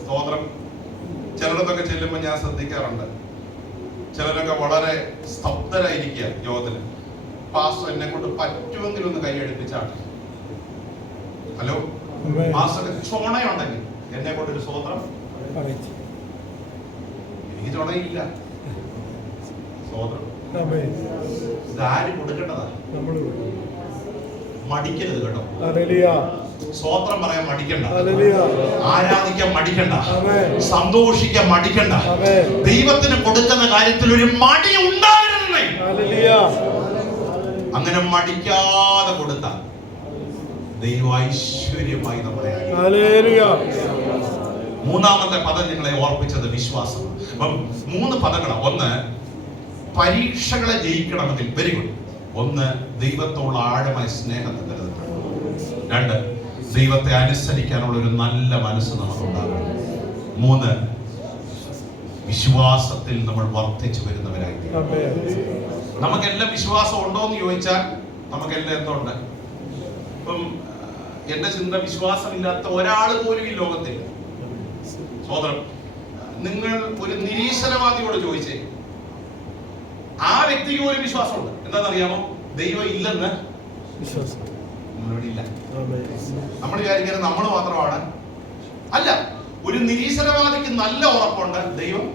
സ്തോത്രം. ചിലരൊക്കെ ചെല്ലുമ്പോൾ ഞാൻ ശ്രദ്ധിക്കാറുണ്ട്, ചിലരൊക്കെ വളരെ സ്തബ്ധരായിരിക്കുക യോഗത്തിന്. പാസ്റ്റർ എന്നെ കൊണ്ട് പറ്റുമെങ്കിലും ഒന്ന് കൈയടിപ്പിച്ചാണ്. ഹലോ, പാസ്റ്റർ ചുണയുണ്ടെങ്കിൽ എന്നെ കൊണ്ടൊരു സ്തോത്രം. എനിക്ക് ചുണയില്ല. സ്തോത്രം. ഇതാരും കൊടുക്കേണ്ടതാ. മടിക്കരുത് കേട്ടോ. സ്തോത്രം പറയാൻ മടിക്കണ്ട, ആരാധിക്കാൻ മടിക്കണ്ട, സന്തോഷിക്കാൻ മടിക്കണ്ട. ദൈവത്തിന് കൊടുക്കുന്ന കാര്യത്തിൽ ഒരു മടി ഉണ്ടാകരുതേ. അങ്ങനെ മടിക്കാതെ കൊടുത്താൽ ദൈവം ഐശ്വര്യമായി നമ്മളെ. മൂന്നാമത്തെ പദം നിങ്ങളെ ഓർപ്പിച്ചത് വിശ്വാസം. അപ്പം 3 പദങ്ങളാണ്. ഒന്ന്, പരീക്ഷകളെ ജയിക്കണമെങ്കിൽ, വെരി ഗുഡ്. ഒന്ന്, ദൈവത്തോടുള്ള ആഴമായ സ്നേഹത്തെ കരുതണം. 2, ദൈവത്തെ അനുസരിക്കാനുള്ള ഒരു നല്ല മനസ്സ് നമുക്കുണ്ടാകും. 3, വിശ്വാസത്തിൽ നമ്മൾ വർദ്ധിച്ചു വരുന്നവരായി. നമുക്കെല്ലാം വിശ്വാസം ഉണ്ടോ എന്ന് ചോദിച്ചാൽ നമുക്കെല്ലാം എന്തുണ്ട്? ഇപ്പം എന്റെ ചിന്ത, വിശ്വാസമില്ലാത്ത ഒരാൾ പോലും ഈ ലോകത്തില്ല. സോദരം, നിങ്ങൾ ഒരു നിരീശ്വരവാദിയോട് ചോദിച്ചേ, ആ വ്യക്തിക്ക് പോലും വിശ്വാസമുണ്ട്. എന്താണെന്നറിയാമോ? ദൈവം ഇല്ലെന്ന് വിശ്വാസം നമ്മളിവിടെ ഇല്ല. നമ്മൾ വിചാരിക്കുന്നത് നമ്മൾ മാത്രമാണ്. അല്ല, ഒരു നിരീശ്വരവാദിക്ക് നല്ല ഉറപ്പുണ്ട് ദൈവം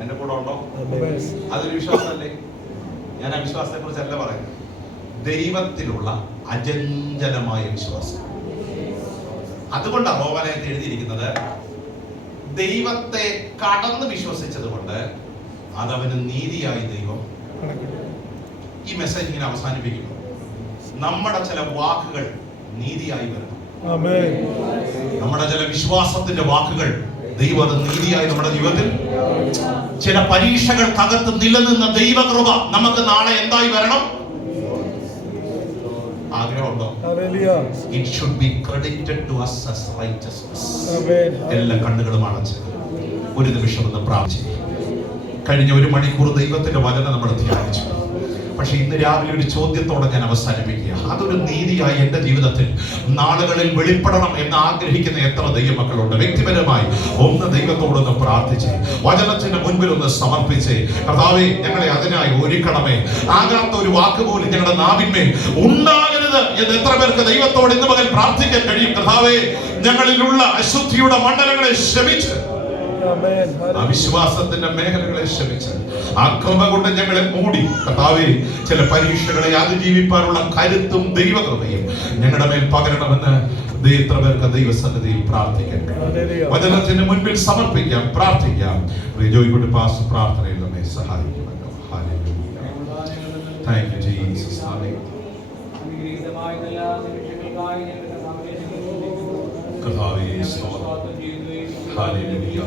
എന്റെ കൂടെ ഉണ്ടോ. അതൊരു വിശ്വാസമല്ലേ? ഞാൻ ആ വിശ്വാസത്തെ കുറിച്ചല്ല പറയുന്നത്. ദൈവത്തിലുള്ള അചഞ്ചലമായ വിശ്വാസം. അതുകൊണ്ടാണ് റോമാലയത്തിൽ എഴുതിയിരിക്കുന്നത്, ദൈവത്തെ കടന്ന് വിശ്വസിച്ചത് കൊണ്ട് അതവന് നീതിയായി ദൈവം. ഈ മെസ്സേജ് ഇങ്ങനെ അവസാനിപ്പിക്കുന്നു. നമ്മുടെ ചില വാക്കുകൾ നീതിയായി വരണം. നമ്മുടെ ചില വിശ്വാസത്തിന്റെ വാക്കുകൾ ദൈവം അത് നീതിയായി നമ്മുടെ ജീവിതത്തിൽ. ചില പരീക്ഷകൾക്കകത്ത് നിലനിന്ന ദൈവകൃപ നമുക്ക് നാളെ എന്തായി വരണം? ആഗ്രഹമുണ്ടോ? It should be credited to us as righteousness. എല്ലാ കണ്ണുകളും അടച്ച് ഒരു നിമിഷം ഒന്ന് പ്രാർത്ഥിച്ചു. കഴിഞ്ഞ 1 മണിക്കൂർ ദൈവത്തിന്റെ വചനം നമ്മൾ ധ്യാനിച്ചു. പക്ഷെ ഇന്ന് രാവിലെ ഒരു ചോദ്യത്തോടെ ഞാൻ അവസാനിപ്പിക്കുക. അതൊരു നീതിയായി എൻ്റെ ജീവിതത്തിൽ നാളുകളിൽ വെളിപ്പെടണം എന്ന് ആഗ്രഹിക്കുന്ന എത്ര ദൈവമക്കളുണ്ട്? വ്യക്തിപരമായി ഒന്ന് ദൈവത്തോടൊന്ന് പ്രാർത്ഥിച്ച്, വചനത്തിന്റെ മുൻപിൽ ഒന്ന് സമർപ്പിച്ച്, കർത്താവേ, ഞങ്ങളെ അതിനായി ഒരുക്കണമേ. ആകാത്ത ഒരു വാക്ക് പോലും ഞങ്ങളുടെ നാവിന്മേൽ ഉണ്ടാകരുത് എന്ന് എത്ര പേർക്ക് ദൈവത്തോട് ഇന്ന് പകൽ പ്രാർത്ഥിക്കാൻ കഴിയും? കർത്താവേ, ഞങ്ങളിലുള്ള അശുദ്ധിയുടെ മണ്ഡലങ്ങളെ ക്ഷമിച്ച് ആ വിശ്വാസത്തിന്റെ മേഖലകളെ ശമിച്ച് ആ കൃപ കൊണ്ട് ഞങ്ങളെ മൂടി കർത്താവേ, ചില പരീക്ഷകളെ അതിജീവിപ്പാനുള്ള കരുത്തും ദൈവകൃപയും ഞങ്ങളുടെ മേൽ പകരണമെന്ന് എത്ര പേർക്ക് ദൈവസന്നിധിയിൽ പ്രാർത്ഥിക്കാം, വചനത്തിന് മുൻപിൽ സമർപ്പിക്കാം, പ്രാർത്ഥിക്കാം. ജോയിക്കൊണ്ട് പാസ് പ്രാർത്ഥനയിൽ നമ്മെ സഹായിക്കുമല്ലോ. Thank you Jesus. കർത്താവേ സ്തോത്രം. ഹല്ലേലൂയ.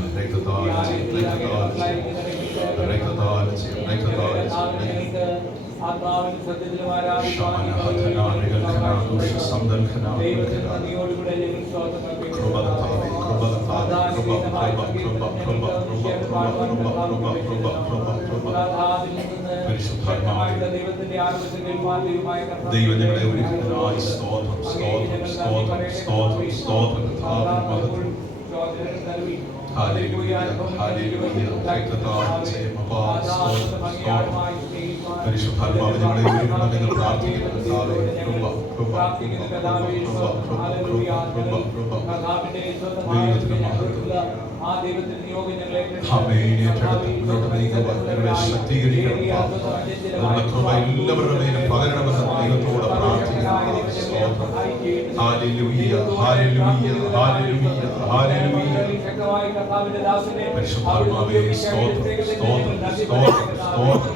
ആത്മാവിന്റെ സത്യത്തിലും ദൈവം ഞങ്ങളെ ഒരുക്കുന്നതിനായി സ്തോത്രം, സ്തോത്രം, സ്തോത്രം, സ്തോത്രം, സ്തോത്രം. Hallelujah, hallelujah. പരിശുദ്ധാത്മാവ് ഞങ്ങളെ ഒരുക്കണമെന്ന് പ്രാർത്ഥിക്കുന്നു. ദൈവത്തിന് മഹത്വം. മുന്നോട്ട് നീങ്ങുവാൻ ഞങ്ങളെ ശക്തീകരിക്കണം. കൃപ എല്ലാവരുടെ മേലും പകരണമെന്ന് ദൈവത്തോട് പ്രാർത്ഥിക്കുന്നു. സ്തോത്രം. Hallelujah, hallelujah, hallelujah, hallelujah. പരിശുദ്ധാത്മാവേ സ്തോത്രം, സ്തോത്രം, സ്തോത്രം, സ്തോത്രം.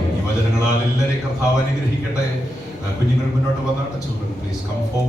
ഈ വചനങ്ങളാൽ എല്ലാവരെയും കർത്താവ് അനുഗ്രഹിക്കട്ടെ. കുഞ്ഞുങ്ങൾ മുന്നോട്ട് വന്നാട്ടെ. Children please come forward.